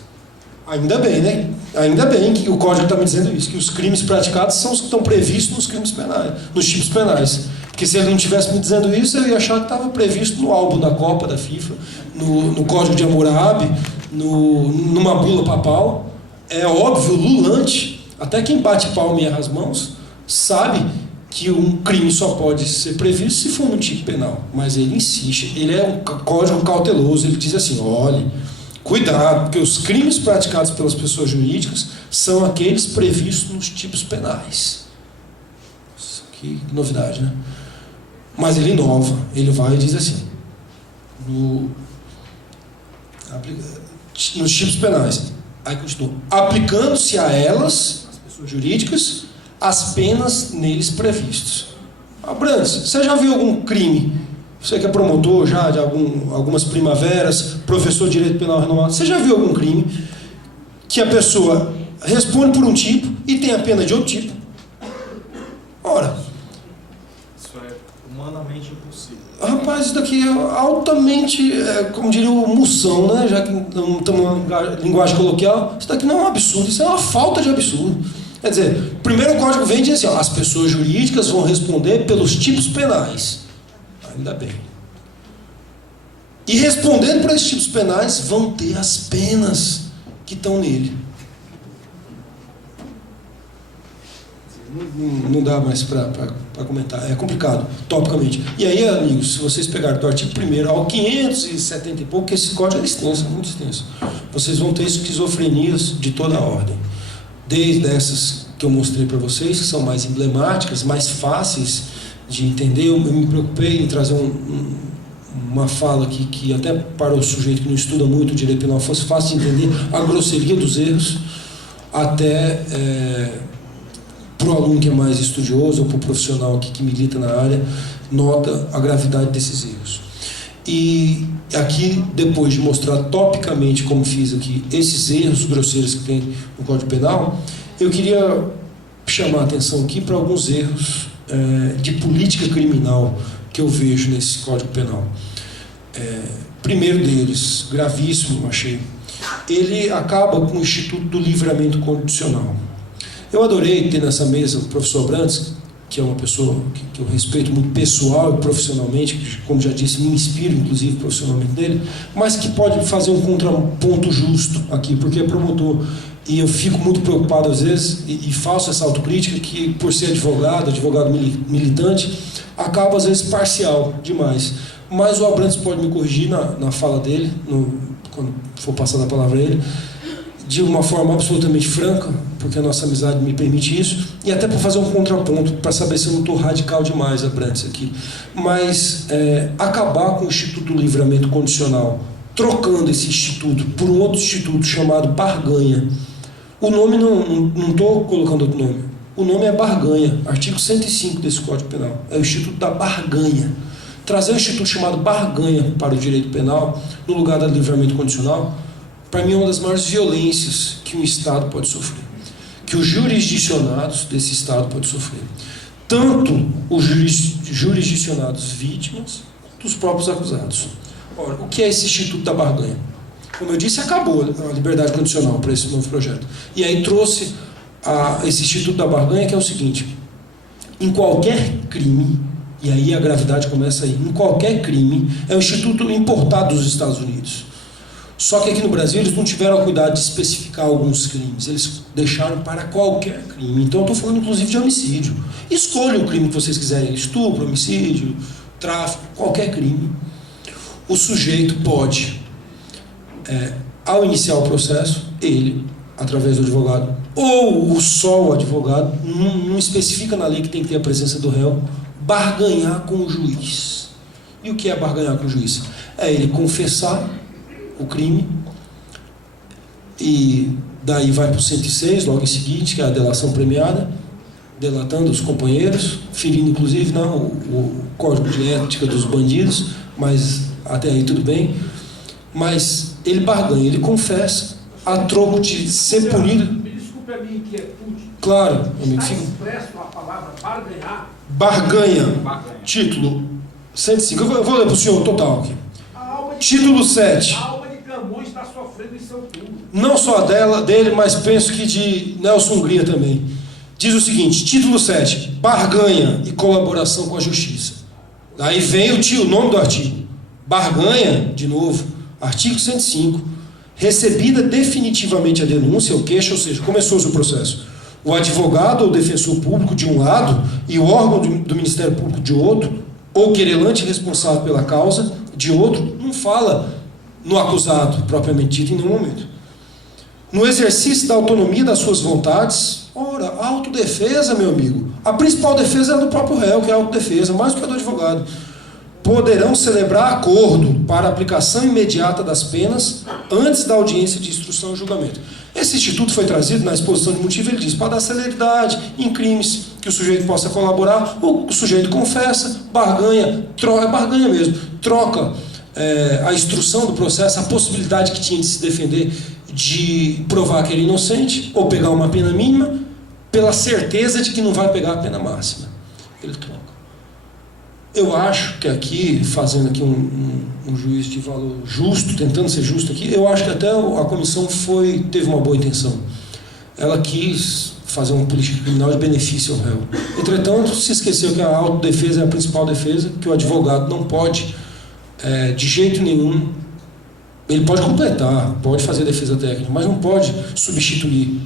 Ainda bem, né? Ainda bem que o Código está me dizendo isso, que os crimes praticados são os que estão previstos nos crimes penais, nos tipos penais. Porque se ele não tivesse me dizendo isso, eu ia achar que estava previsto no álbum da Copa, da FIFA, no Código de Hammurabi, numa bula papal. É óbvio, lulante, até quem bate palma e erra as mãos, sabe que um crime só pode ser previsto se for no tipo penal. Mas ele insiste, ele é um código cauteloso, ele diz assim, olhe, cuidado, porque os crimes praticados pelas pessoas jurídicas são aqueles previstos nos tipos penais. Que novidade, né? Mas ele inova, ele vai e diz assim, nos tipos penais, aí continua, aplicando-se a elas, as pessoas jurídicas, as penas neles previstos. Abrantes, você já viu algum crime? Você que é promotor já de algumas primaveras, professor de direito penal renomado, você já viu algum crime que a pessoa responde por um tipo e tem a pena de outro tipo? Ora, isso é humanamente impossível. Rapaz, isso daqui é altamente, como diria o Moção, né? Já que não estamos na linguagem coloquial, isso daqui não é um absurdo, isso é uma falta de absurdo. Quer dizer, primeiro o código vem e diz assim, ó, as pessoas jurídicas vão responder pelos tipos penais. Ainda bem. E respondendo para esses tipos penais, vão ter as penas que estão nele. Não dá mais para comentar, é complicado, topicamente. E aí, amigos, se vocês pegarem do artigo 1º ao 570 e pouco, que esse código é extenso, é muito extenso, vocês vão ter esquizofrenias de toda a ordem. Desde essas que eu mostrei para vocês, que são mais emblemáticas, mais fáceis de entender. Eu me preocupei em trazer uma fala que até para o sujeito que não estuda muito o direito penal fosse fácil de entender a grosseria dos erros, até para o aluno que é mais estudioso ou para o profissional que milita na área, nota a gravidade desses erros. E aqui, depois de mostrar topicamente, como fiz aqui, esses erros grosseiros que tem no Código Penal, eu queria chamar a atenção aqui para alguns erros de política criminal que eu vejo nesse Código Penal. Primeiro deles, gravíssimo, achei, ele acaba com o Instituto do Livramento Condicional. Eu adorei ter nessa mesa o professor Abrantes, que é uma pessoa que eu respeito muito pessoal e profissionalmente, que, como já disse, me inspiro inclusive profissionalmente nele, mas que pode fazer um contraponto justo aqui, porque é promotor. E eu fico muito preocupado às vezes, e faço essa autocrítica, que por ser advogado militante, acaba às vezes parcial demais. Mas o Abrantes pode me corrigir na fala dele, quando for passar a palavra a ele, de uma forma absolutamente franca, porque a nossa amizade me permite isso, e até para fazer um contraponto, para saber se eu não estou radical demais, Abrantes, aqui. Mas acabar com o Instituto do Livramento Condicional, trocando esse instituto por um outro instituto chamado Barganha. O nome, não estou colocando outro nome, o nome é Barganha, artigo 105 desse Código Penal, é o Instituto da Barganha. Trazer um instituto chamado Barganha para o direito penal, no lugar do livramento condicional, para mim é uma das maiores violências que um Estado pode sofrer, que os jurisdicionados desse Estado podem sofrer. Tanto os jurisdicionados vítimas, quanto os próprios acusados. Ora, o que é esse Instituto da Barganha? Como eu disse, acabou a liberdade condicional para esse novo projeto. E aí trouxe esse Instituto da Barganha, que é o seguinte: em qualquer crime, e aí a gravidade começa aí, em qualquer crime, é um instituto importado dos Estados Unidos. Só que aqui no Brasil eles não tiveram a cuidado de especificar alguns crimes. Eles deixaram para qualquer crime. Então eu estou falando inclusive de homicídio. Escolham o crime que vocês quiserem. Estupro, homicídio, tráfico, qualquer crime. O sujeito pode, ao iniciar o processo, ele, através do advogado, ou só o advogado, não especifica na lei que tem que ter a presença do réu, barganhar com o juiz. E o que é barganhar com o juiz? É ele confessar o crime, e daí vai para o 106, logo em seguinte, que é a delação premiada, delatando os companheiros, ferindo inclusive o código de ética dos bandidos, mas até aí tudo bem. Mas ele barganha, ele confessa, a troco de ser punido. Me desculpe a minha inquietude. Claro, amigo. Está expresso a palavra barganhar. Barganha. Título 105. Eu vou ler para o senhor total aqui. Título 7. A alma de Camões está sofrendo em seu túmulo. Não só dele, mas penso que de Nelson Hungria também. Diz o seguinte, título 7, barganha e colaboração com a justiça. Aí vem o nome do artigo. Barganha, de novo, artigo 105. Recebida definitivamente a denúncia ou queixa, ou seja, começou-se o processo. O advogado ou defensor público de um lado e o órgão do Ministério Público de outro, ou querelante responsável pela causa de outro, não fala no acusado, propriamente dito, em nenhum momento. No exercício da autonomia das suas vontades, ora, a autodefesa, meu amigo, a principal defesa é do próprio réu, que é a autodefesa, mais do que a do advogado. Poderão celebrar acordo para aplicação imediata das penas antes da audiência de instrução e julgamento. Esse instituto foi trazido na exposição de motivo, ele diz, para dar celeridade em crimes que o sujeito possa colaborar, o sujeito confessa, barganha mesmo, troca a instrução do processo, a possibilidade que tinha de se defender, de provar que ele é inocente, ou pegar uma pena mínima, pela certeza de que não vai pegar a pena máxima. Ele troca. Eu acho que aqui, fazendo aqui um juízo de valor justo, tentando ser justo aqui, eu acho que até a comissão teve uma boa intenção. Ela quis fazer uma política criminal de benefício ao réu. Entretanto, se esqueceu que a autodefesa é a principal defesa, que o advogado não pode, de jeito nenhum, ele pode completar, pode fazer defesa técnica, mas não pode substituir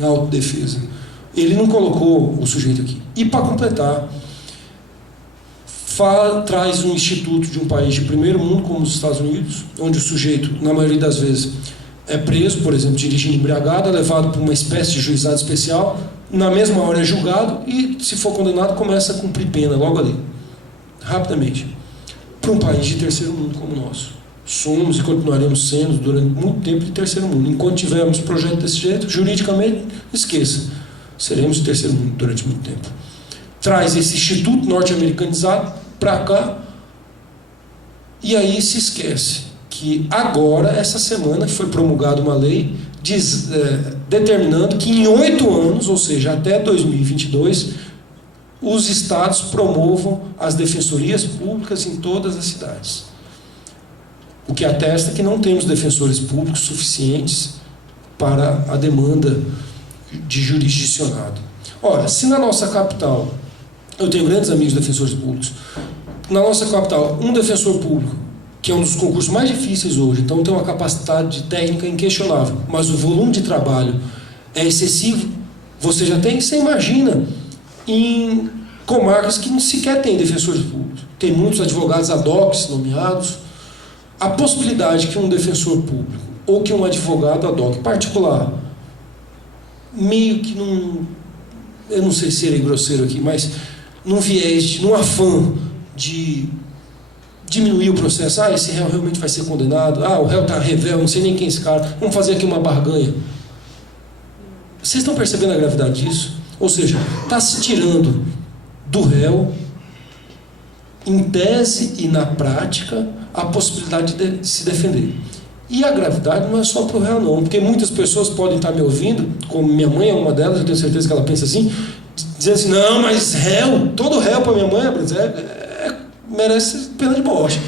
a autodefesa. Ele não colocou o sujeito aqui. E para completar, traz um instituto de um país de primeiro mundo, como os Estados Unidos, onde o sujeito, na maioria das vezes, é preso, por exemplo, dirigindo embriagado, é levado para uma espécie de juizado especial, na mesma hora é julgado e, se for condenado, começa a cumprir pena logo ali, rapidamente. Para um país de terceiro mundo como o nosso. Somos e continuaremos sendo, durante muito tempo, de terceiro mundo. Enquanto tivermos projeto desse jeito, juridicamente, esqueça. Seremos de terceiro mundo durante muito tempo. Traz esse instituto norte-americanizado para cá e aí se esquece que agora, essa semana, foi promulgada uma lei determinando que em 8 anos, ou seja, até 2022, os estados promovam as defensorias públicas em todas as cidades. O que atesta que não temos defensores públicos suficientes para a demanda de jurisdicionado. Ora, se na nossa capital, eu tenho grandes amigos defensores públicos, na nossa capital, um defensor público, que é um dos concursos mais difíceis hoje, então tem uma capacidade técnica inquestionável, mas o volume de trabalho é excessivo, você imagina, em comarcas que não sequer tem defensores públicos. Tem muitos advogados ad hoc nomeados. A possibilidade que um defensor público ou que um advogado ad hoc particular, meio que eu não sei se serei grosseiro aqui, mas num viés, num afã de diminuir o processo, esse réu realmente vai ser condenado, o réu está revel, não sei nem quem é esse cara, vamos fazer aqui uma barganha. Vocês estão percebendo a gravidade disso? Ou seja, está se tirando do réu, em tese e na prática, a possibilidade de se defender. E a gravidade não é só para o réu, não, porque muitas pessoas podem estar me ouvindo, como minha mãe é uma delas, eu tenho certeza que ela pensa assim, dizendo assim, não, mas réu, todo réu para minha mãe merece pena de morte.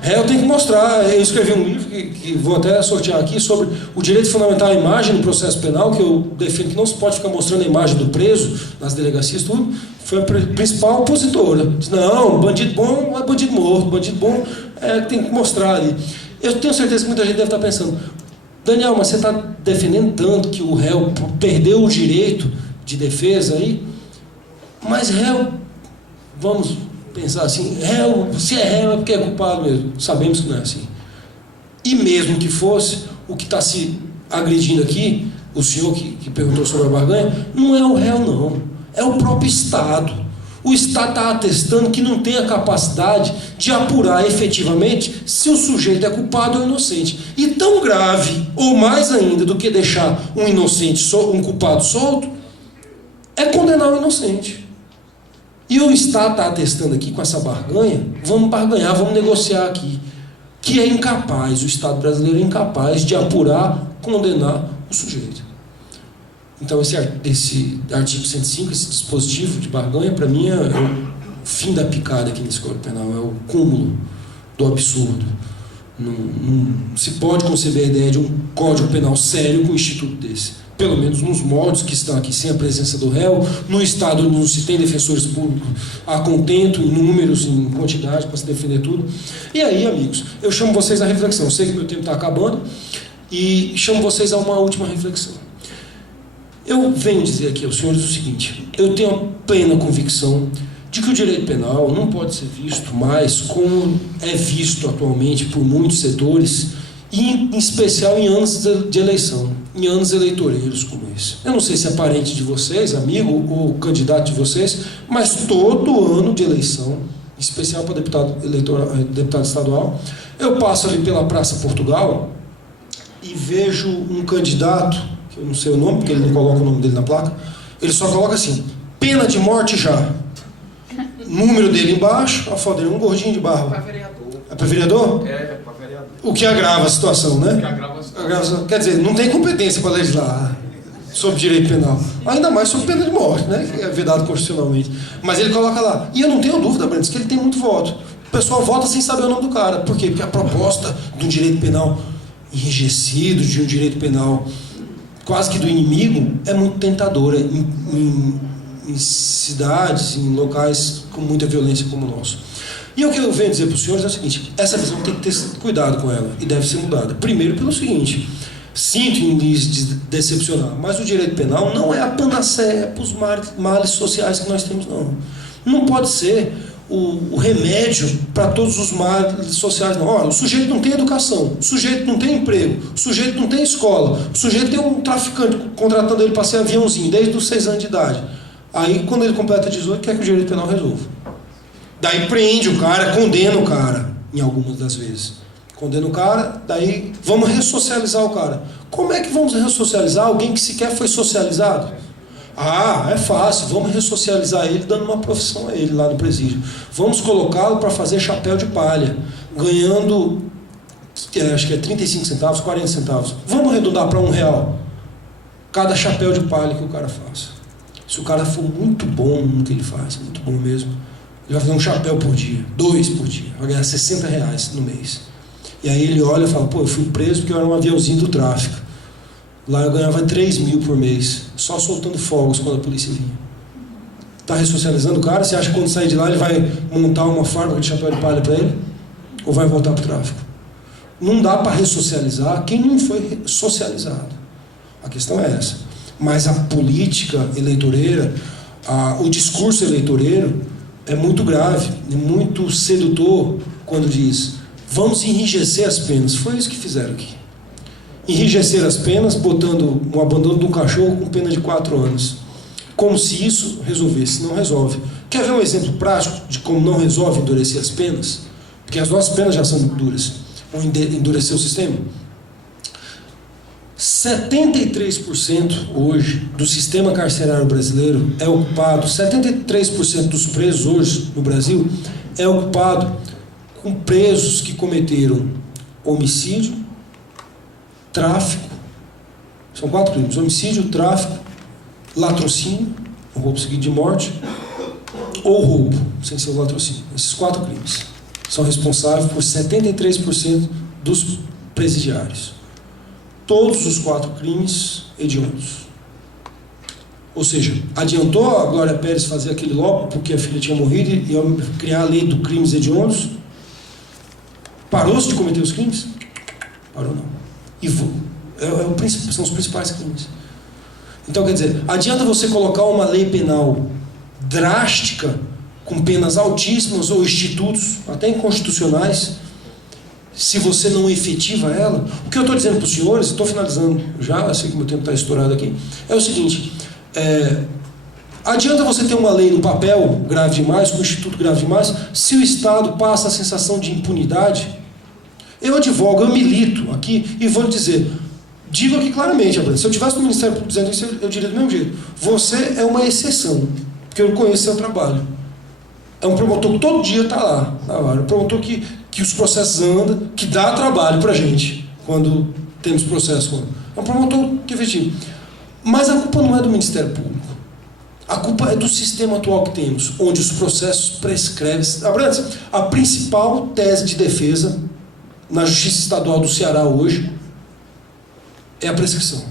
Réu tem que mostrar. Eu escrevi um livro que vou até sortear aqui sobre o direito fundamental à imagem no processo penal, que eu defendo que não se pode ficar mostrando a imagem do preso nas delegacias, tudo. Foi a principal opositora. Disse, não, bandido bom é bandido morto, bandido bom tem que mostrar ali. Eu tenho certeza que muita gente deve estar pensando, Daniel, mas você está defendendo tanto que o réu perdeu o direito de defesa aí, mas réu, vamos pensar assim, réu, se é réu é porque é culpado mesmo. Sabemos que não é assim. E mesmo que fosse, o que está se agredindo aqui, o senhor que perguntou sobre a barganha, não é o réu não, é o próprio Estado. O Estado está atestando que não tem a capacidade de apurar efetivamente se o sujeito é culpado ou inocente. E tão grave, ou mais ainda, do que deixar um inocente, um culpado solto, é condenar o inocente. E o Estado está atestando aqui com essa barganha, vamos barganhar, vamos negociar aqui, que é incapaz, o Estado brasileiro é incapaz de apurar, condenar o sujeito. Então esse artigo 105, esse dispositivo de barganha, para mim é o fim da picada aqui nesse Código Penal, é o cúmulo do absurdo. Não se pode conceber a ideia de um Código Penal sério com um instituto desse. Pelo menos nos moldes que estão aqui, sem a presença do réu, no Estado onde não se tem defensores públicos a contento, em números, em quantidade, para se defender tudo. E aí, amigos, eu chamo vocês à reflexão. Eu sei que meu tempo está acabando, e chamo vocês a uma última reflexão. Eu venho dizer aqui aos senhores o seguinte: eu tenho a plena convicção de que o direito penal não pode ser visto mais como é visto atualmente por muitos setores, e em especial em anos de eleição, em anos eleitoreiros como esse. Eu não sei se é parente de vocês, amigo ou candidato de vocês, mas todo ano de eleição, em especial para deputado estadual, eu passo ali pela Praça Portugal e vejo um candidato, que eu não sei o nome, porque ele não coloca o nome dele na placa, ele só coloca assim, pena de morte já. Número dele embaixo, a foto dele, um gordinho de barba. Para vereador. É para vereador? É para vereador. O que agrava a situação, né? O que agrava a situação. Quer dizer, não tem competência para legislar sobre direito penal. Ainda mais sobre pena de morte, né? Que é vedado constitucionalmente. Mas ele coloca lá. E eu não tenho dúvida, Brandes, que ele tem muito voto. O pessoal vota sem saber o nome do cara. Por quê? Porque a proposta de um direito penal enrijecido, de um direito penal quase que do inimigo, é muito tentadora em cidades, em locais com muita violência como o nosso. E o que eu venho dizer para os senhores é o seguinte: essa visão tem que ter cuidado com ela e deve ser mudada. Primeiro pelo seguinte, sinto em lhes decepcionar, mas o direito penal não é a panaceia para os males sociais que nós temos, não. Não pode ser o remédio para todos os males sociais, não. Olha, o sujeito não tem educação, o sujeito não tem emprego, o sujeito não tem escola, o sujeito tem um traficante contratando ele para ser aviãozinho desde os 6 anos de idade. Aí, quando ele completa 18, quer que o direito penal resolva. Daí prende o cara, condena o cara, em algumas das vezes. Condena o cara, daí vamos ressocializar o cara. Como é que vamos ressocializar alguém que sequer foi socializado? Ah, é fácil, vamos ressocializar ele dando uma profissão a ele lá no presídio. Vamos colocá-lo para fazer chapéu de palha, ganhando, acho que é 35 centavos, 40 centavos. Vamos arredondar para R$1 cada chapéu de palha que o cara faça. Se o cara for muito bom no que ele faz, muito bom mesmo, ele vai fazer um chapéu por dia, 2 por dia, vai ganhar R$60 no mês. E aí ele olha e fala, pô, eu fui preso porque eu era um aviãozinho do tráfico. Lá eu ganhava 3 mil por mês, só soltando fogos quando a polícia vinha. Está ressocializando o cara? Você acha que quando sair de lá ele vai montar uma fábrica de chapéu de palha para ele? Ou vai voltar para o tráfico? Não dá para ressocializar quem não foi socializado. A questão é essa. Mas a política eleitoreira, o discurso eleitoreiro é muito grave, é muito sedutor quando diz vamos enrijecer as penas. Foi isso que fizeram aqui. Enrijecer as penas, botando um abandono de um cachorro com pena de 4 anos. Como se isso resolvesse. Não resolve. Quer ver um exemplo prático de como não resolve endurecer as penas? Porque as nossas penas já são muito duras. Vão endurecer o sistema? 73% hoje do sistema carcerário brasileiro é ocupado, 73% dos presos hoje no Brasil é ocupado com presos que cometeram homicídio, tráfico, são 4 crimes, homicídio, tráfico, latrocínio, roubo seguido de morte, ou roubo, sem ser o latrocínio. Esses 4 crimes são responsáveis por 73% dos presidiários. Todos os 4 crimes hediondos. Ou seja, adiantou a Glória Pérez fazer aquele lobby porque a filha tinha morrido e criar a lei do crimes hediondos? Parou-se de cometer os crimes? Parou não. E são os principais crimes. Então, quer dizer, adianta você colocar uma lei penal drástica, com penas altíssimas, ou institutos, até inconstitucionais, se você não efetiva ela. O que eu estou dizendo para os senhores, estou finalizando já, eu sei que meu tempo está estourado aqui, é o seguinte: adianta você ter uma lei no papel grave demais, com um instituto grave demais, se o Estado passa a sensação de impunidade. Eu advogo, eu milito aqui e vou lhe dizer, digo aqui claramente, se eu estivesse no Ministério Público dizendo isso, eu diria do mesmo jeito: você é uma exceção, porque eu conheço seu trabalho. É um promotor que todo dia está lá, na hora. Um promotor que os processos andam, que dá trabalho para a gente quando temos processo. É um promotor que é efetivo. Mas a culpa não é do Ministério Público. A culpa é do sistema atual que temos, onde os processos prescrevem. Abrantes, a principal tese de defesa na Justiça Estadual do Ceará hoje é a prescrição.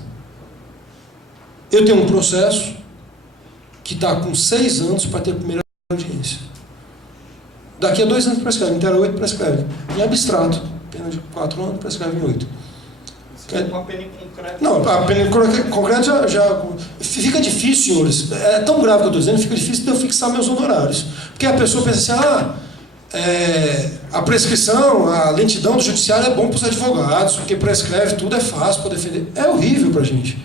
Eu tenho um processo que está com 6 anos para ter a primeira audiência. Daqui a 2 anos prescreve, em 8 prescreve. Em abstrato, pena de 4 anos, prescreve em 8. Uma pena em concreto. Não, a pena em concreto já fica difícil, senhores. É tão grave que eu estou dizendo, fica difícil de eu fixar meus honorários. Porque a pessoa pensa assim: a prescrição, a lentidão do judiciário é bom para os advogados, porque prescreve tudo, é fácil para defender. É horrível para a gente.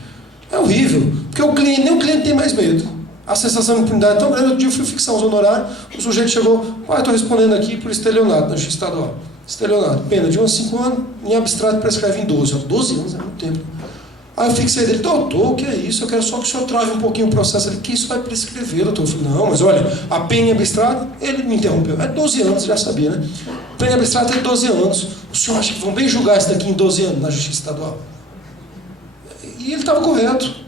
É horrível. Porque nem o cliente tem mais medo. A sensação de impunidade é tão grande. Outro dia eu fui fixar os honorários, o sujeito chegou: estou respondendo aqui por estelionato na Justiça Estadual. Estelionato, pena de 1 a 5 anos, em abstrato prescreve em 12. 12 anos é muito tempo. Aí eu fixei dele: doutor, o que é isso? Eu quero só que o senhor trave um pouquinho o processo ali, que isso vai prescrever, doutor. Eu falei: não, mas olha, a pena em abstrato, ele me interrompeu. É 12 anos, já sabia, né? Pena em abstrato é 12 anos. O senhor acha que vão bem julgar isso daqui em 12 anos na Justiça Estadual? E ele estava correto.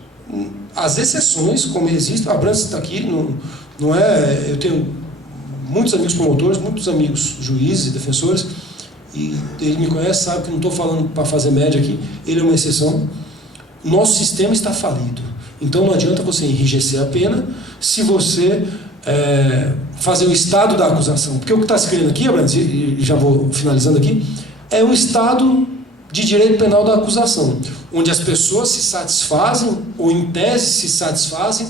As exceções, como existem, a Abrantes está aqui, não é. Eu tenho muitos amigos promotores, muitos amigos juízes e defensores, e ele me conhece, sabe que não estou falando para fazer média aqui, ele é uma exceção. Nosso sistema está falido. Então não adianta você enrijecer a pena se você fazer o estado da acusação. Porque o que está se criando aqui, Abrantes, e já vou finalizando aqui, é o estado de direito penal da acusação, onde as pessoas se satisfazem, ou em tese se satisfazem,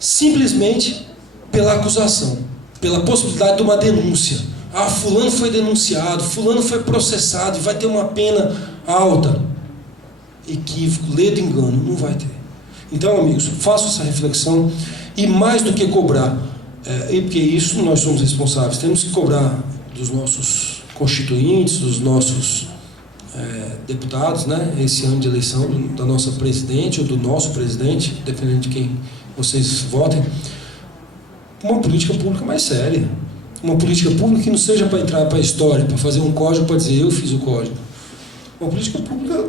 simplesmente pela acusação, pela possibilidade de uma denúncia. Fulano foi denunciado, fulano foi processado e vai ter uma pena alta. Equívoco, ledo engano, não vai ter. Então, amigos, façam essa reflexão, e mais do que cobrar, e porque isso nós somos responsáveis, temos que cobrar dos nossos constituintes, dos nossos deputados, né? Esse ano de eleição da nossa presidente ou do nosso presidente, dependendo de quem vocês votem, uma política pública mais séria, uma política pública que não seja para entrar para a história, para fazer um código para dizer eu fiz o código, uma política pública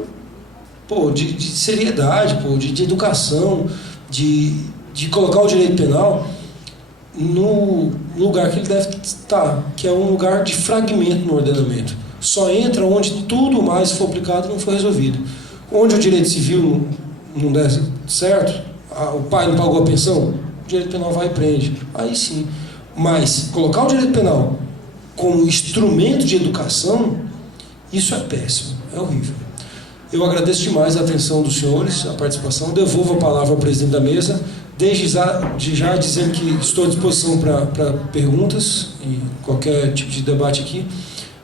de seriedade, de educação, de colocar o direito penal no lugar que ele deve estar, que é um lugar de fragmento no ordenamento. Só entra onde tudo mais for aplicado não foi resolvido. Onde o direito civil não der certo, o pai não pagou a pensão, o direito penal vai e prende. Aí sim. Mas colocar o direito penal como instrumento de educação, isso é péssimo, é horrível. Eu agradeço demais a atenção dos senhores, a participação. Devolvo a palavra ao presidente da mesa, desde já dizendo que estou à disposição para perguntas e qualquer tipo de debate aqui.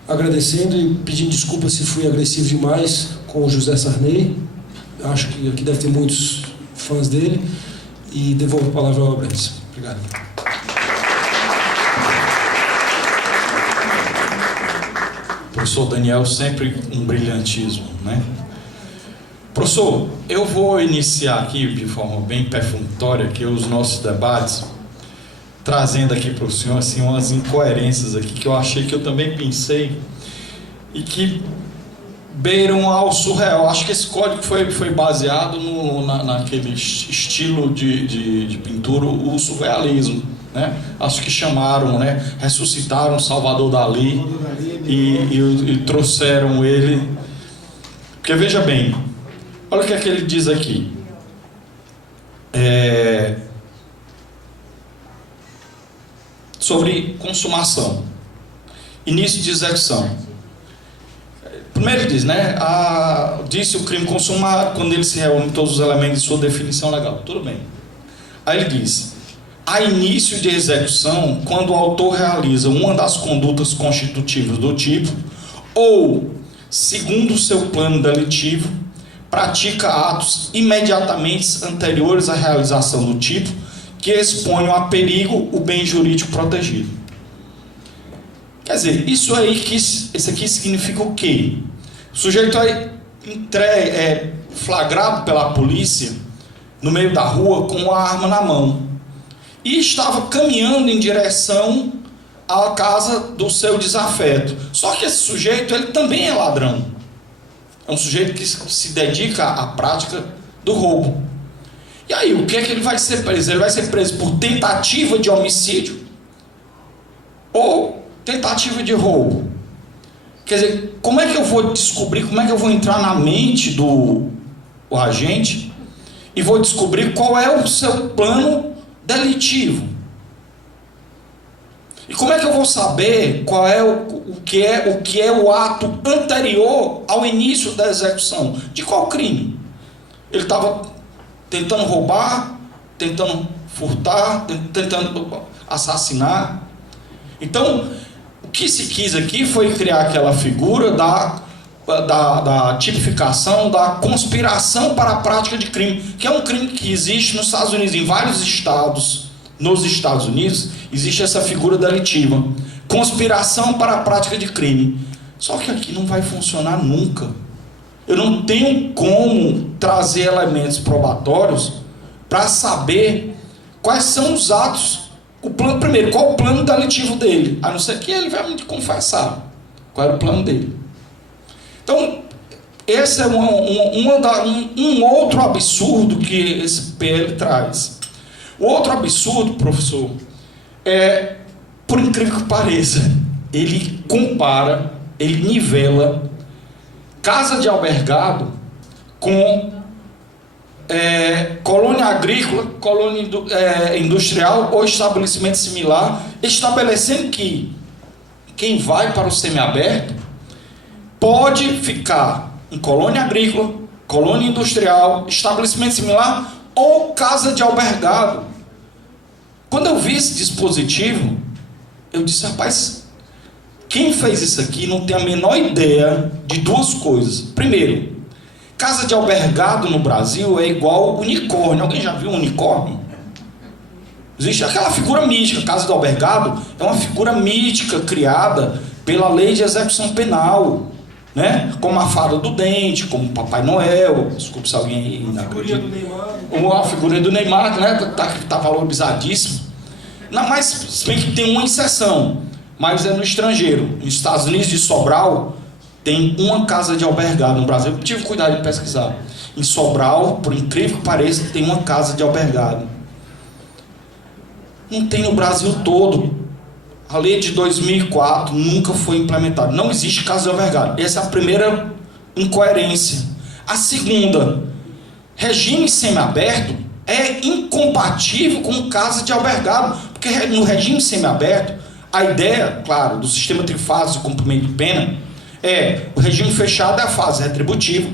Agradecendo e pedindo desculpa se fui agressivo demais com o José Sarney. Acho que aqui deve ter muitos fãs dele. E devolvo a palavra ao Abrantes. Obrigado. Professor Daniel, sempre um brilhantismo, né? Professor, eu vou iniciar aqui de forma bem perfunctória aqui os nossos debates, trazendo aqui para o senhor assim, umas incoerências aqui que eu achei, que eu também pensei e que beiram ao surreal. Acho que esse código foi baseado naquele estilo de pintura, o surrealismo, né? Acho que chamaram, né? Ressuscitaram Salvador Dalí e trouxeram ele. Porque veja bem, olha o que é que ele diz aqui. Sobre consumação, início de execução. Primeiro ele diz, né? Disse o crime consumado quando ele se reúne todos os elementos de sua definição legal. Tudo bem. Aí ele diz: há início de execução quando o autor realiza uma das condutas constitutivas do tipo, ou, segundo o seu plano delitivo, pratica atos imediatamente anteriores à realização do tipo que exponham a perigo o bem jurídico protegido. Quer dizer, isso aqui significa o quê? O sujeito é flagrado pela polícia no meio da rua com a arma na mão e estava caminhando em direção à casa do seu desafeto. Só que esse sujeito, ele também é ladrão. É um sujeito que se dedica à prática do roubo. E aí, o que é que ele vai ser preso? Ele vai ser preso por tentativa de homicídio ou tentativa de roubo. Quer dizer, como é que eu vou descobrir, como é que eu vou entrar na mente do agente e vou descobrir qual é o seu plano delitivo? E como é que eu vou saber qual é o que é o ato anterior ao início da execução? De qual crime? Ele estava tentando roubar, tentando furtar, tentando assassinar. Então, o que se quis aqui foi criar aquela figura da tipificação da conspiração para a prática de crime, que é um crime que existe nos Estados Unidos, em vários estados. Nos Estados Unidos existe essa figura delitiva, conspiração para a prática de crime. Só que aqui não vai funcionar nunca. Eu não tenho como trazer elementos probatórios para saber quais são os atos. Primeiro, qual o plano delitivo dele? A não ser que ele vai me confessar qual era o plano dele. Então, esse é um outro absurdo que esse PL traz. O outro absurdo, professor, é, por incrível que pareça, ele compara, ele nivela casa de albergado com colônia agrícola, colônia industrial ou estabelecimento similar, estabelecendo que quem vai para o semiaberto pode ficar em colônia agrícola, colônia industrial, estabelecimento similar ou casa de albergado. Quando eu vi esse dispositivo, eu disse, rapaz, quem fez isso aqui não tem a menor ideia de duas coisas. Primeiro, casa de albergado no Brasil é igual unicórnio. Alguém já viu um unicórnio? Existe aquela figura mítica. Casa de albergado é uma figura mítica criada pela lei de execução penal, né? Como a fada do dente, como o Papai Noel. Desculpe se alguém aí não acredita. A figura do Neymar, né? Tá valorizadíssimo. Mas se bem que tem uma exceção, mas é no estrangeiro. Nos Estados Unidos de Sobral tem uma casa de albergado. No Brasil eu tive cuidado de pesquisar. Em Sobral, por incrível que pareça, tem uma casa de albergado. Não tem no Brasil todo. A lei de 2004 nunca foi implementada. Não existe casa de albergado. Essa é a primeira incoerência. A segunda, regime semiaberto é incompatível com casa de albergado. Porque no regime semiaberto, a ideia, claro, do sistema trifásico de cumprimento de pena é: o regime fechado é a fase retributiva.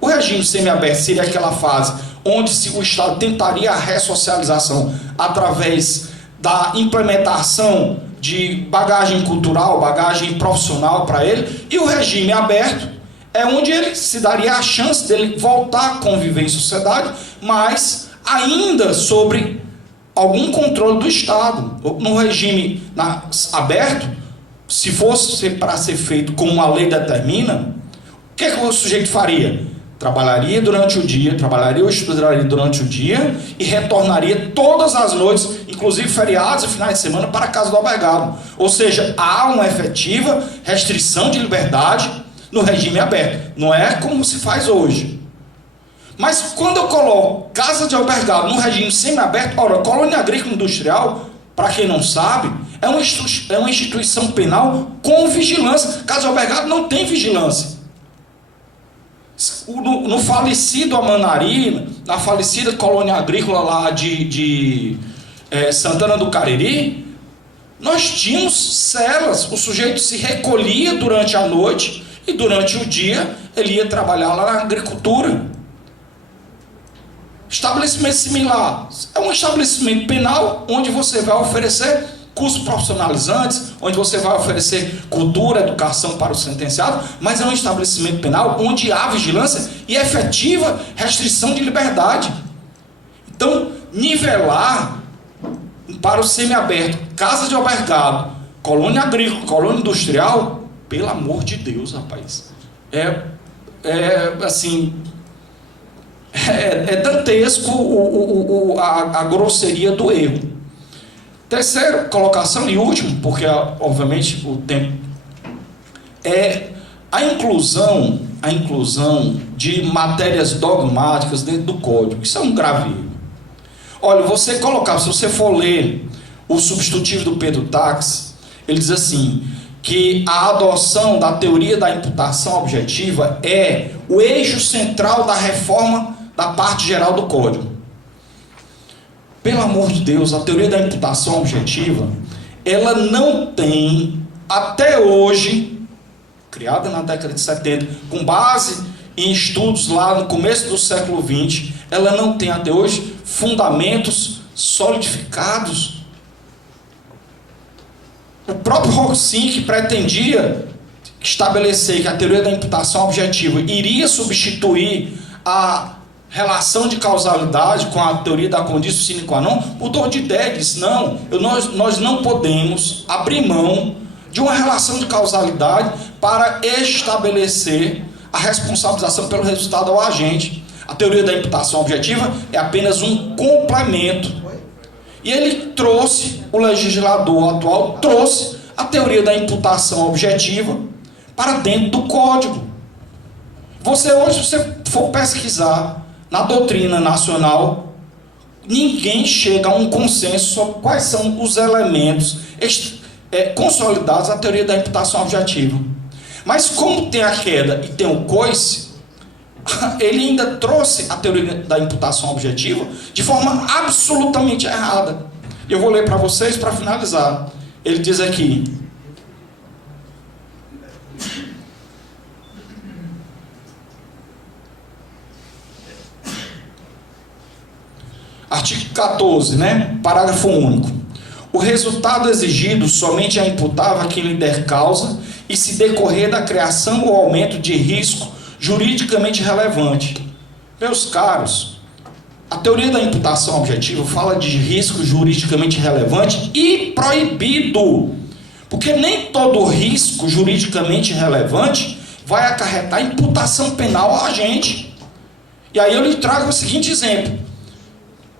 O regime semiaberto seria aquela fase onde o Estado tentaria a ressocialização através da implementação de bagagem cultural, bagagem profissional para ele. E o regime aberto é onde ele se daria a chance dele voltar a conviver em sociedade, mas ainda sobre algum controle do Estado. No regime aberto, se fosse para ser feito como a lei determina, o que o sujeito faria? Trabalharia durante o dia, trabalharia ou estudaria durante o dia e retornaria todas as noites, inclusive feriados e finais de semana, para a casa do albergado. Ou seja, há uma efetiva restrição de liberdade no regime aberto. Não é como se faz hoje. Mas quando eu coloco casa de albergado no regime semiaberto, ora, colônia agrícola industrial, para quem não sabe, é uma instituição penal com vigilância. Casa de albergado não tem vigilância. No falecido Amanari, na falecida colônia agrícola lá de Santana do Cariri, nós tínhamos celas. O sujeito se recolhia durante a noite e durante o dia ele ia trabalhar lá na agricultura. Estabelecimento similar é um estabelecimento penal onde você vai oferecer cursos profissionalizantes, onde você vai oferecer cultura, educação para o sentenciado, mas é um estabelecimento penal onde há vigilância e efetiva restrição de liberdade. Então, nivelar para o semiaberto, casa de albergado, colônia agrícola, colônia industrial, pelo amor de Deus, rapaz, assim, é dantesco a grosseria do erro. Terceira colocação e último, porque obviamente o tempo, é a inclusão de matérias dogmáticas dentro do código. Isso é um grave erro. Olha, você colocar, se você for ler o substitutivo do Pedro Tax, ele diz assim, que a adoção da teoria da imputação objetiva é o eixo central da reforma da parte geral do código. Pelo amor de Deus, a teoria da imputação objetiva, ela não tem, até hoje, criada na década de 70, com base em estudos lá no começo do século XX, ela não tem até hoje fundamentos solidificados. O próprio Rochin, pretendia estabelecer que a teoria da imputação objetiva iria substituir a relação de causalidade com a teoria da conditio sine qua non, mudou de ideia, disse, não, nós não podemos abrir mão de uma relação de causalidade para estabelecer a responsabilização pelo resultado ao agente. A teoria da imputação objetiva é apenas um complemento. E ele trouxe, o legislador atual trouxe a teoria da imputação objetiva para dentro do código. Hoje, se você for pesquisar na doutrina nacional, ninguém chega a um consenso sobre quais são os elementos consolidados da teoria da imputação objetiva. Mas como tem a queda e tem o coice, ele ainda trouxe a teoria da imputação objetiva de forma absolutamente errada. Eu vou ler para vocês para finalizar. Ele diz aqui: artigo 14, parágrafo único. O resultado exigido somente é imputável a quem lhe der causa e se decorrer da criação ou aumento de risco juridicamente relevante. Meus caros, a teoria da imputação objetiva fala de risco juridicamente relevante e proibido, porque nem todo risco juridicamente relevante vai acarretar imputação penal ao agente. E aí eu lhe trago o seguinte exemplo: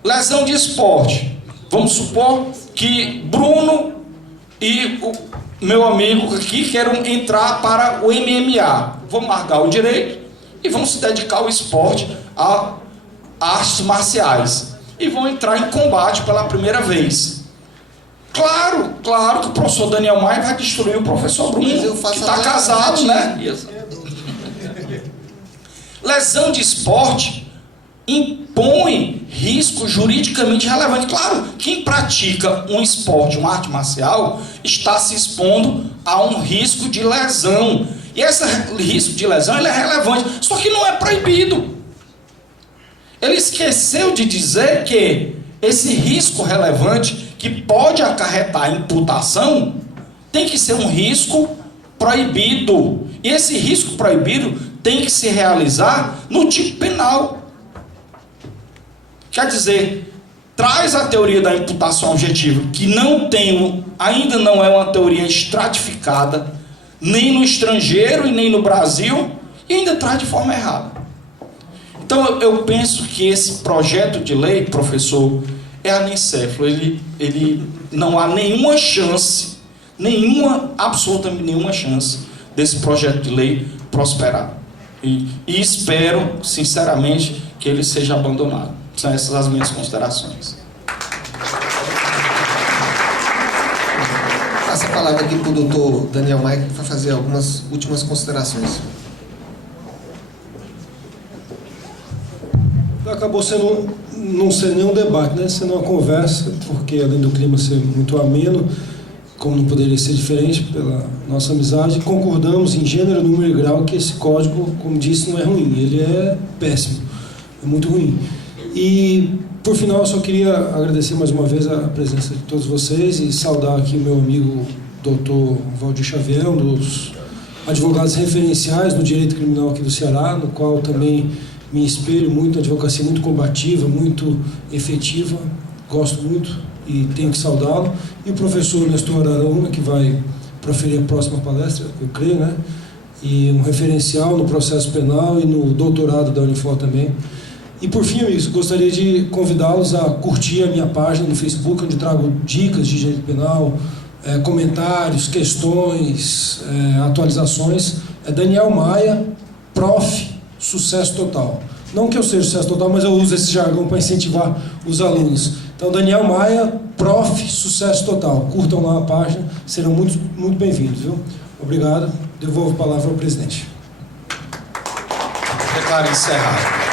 lesão de esporte. Vamos supor que Bruno e o meu amigo aqui queiram entrar para o MMA. Vão largar o direito e vão se dedicar ao esporte, a artes marciais. E vão entrar em combate pela primeira vez. Claro que o professor Daniel Maia vai destruir o professor Bruno, que está casado, Lesão de esporte impõe risco juridicamente relevante. Claro, quem pratica um esporte, uma arte marcial, está se expondo a um risco de lesão. E esse risco de lesão ele é relevante, só que não é proibido. Ele esqueceu de dizer que esse risco relevante, que pode acarretar imputação, tem que ser um risco proibido. E esse risco proibido tem que se realizar no tipo penal. Quer dizer, traz a teoria da imputação objetiva, que ainda não é uma teoria estratificada, nem no estrangeiro e nem no Brasil, e ainda traz de forma errada. Então eu penso que esse projeto de lei, professor, é anencéfalo. Ele não há nenhuma chance, absolutamente nenhuma chance desse projeto de lei prosperar. E espero, sinceramente, que ele seja abandonado. São essas as minhas considerações. Passa a palavra aqui para o doutor Daniel Maia, que vai fazer algumas últimas considerações. Acabou não sendo nenhum debate, sendo uma conversa, porque além do clima ser muito ameno, como não poderia ser diferente pela nossa amizade, concordamos em gênero, número e grau que esse código, como disse, não é ruim, ele é péssimo, é muito ruim. E, por final, eu só queria agradecer mais uma vez a presença de todos vocês e saudar aqui meu amigo Dr. Valdir Xavier, um dos advogados referenciais no direito criminal aqui do Ceará, no qual também me espelho muito, advocacia muito combativa, muito efetiva, gosto muito e tenho que saudá-lo. E o professor Nestor Araúna, que vai proferir a próxima palestra, eu creio, né? E um referencial no processo penal e no doutorado da Unifor também. E por fim, amigos, gostaria de convidá-los a curtir a minha página no Facebook, onde trago dicas de direito penal, comentários, questões, atualizações. É Daniel Maia, Prof. Sucesso Total. Não que eu seja sucesso total, mas eu uso esse jargão para incentivar os alunos. Então, Daniel Maia, Prof. Sucesso Total. Curtam lá a página, serão muito, muito bem-vindos, viu? Obrigado. Devolvo a palavra ao presidente. Declaro encerrado.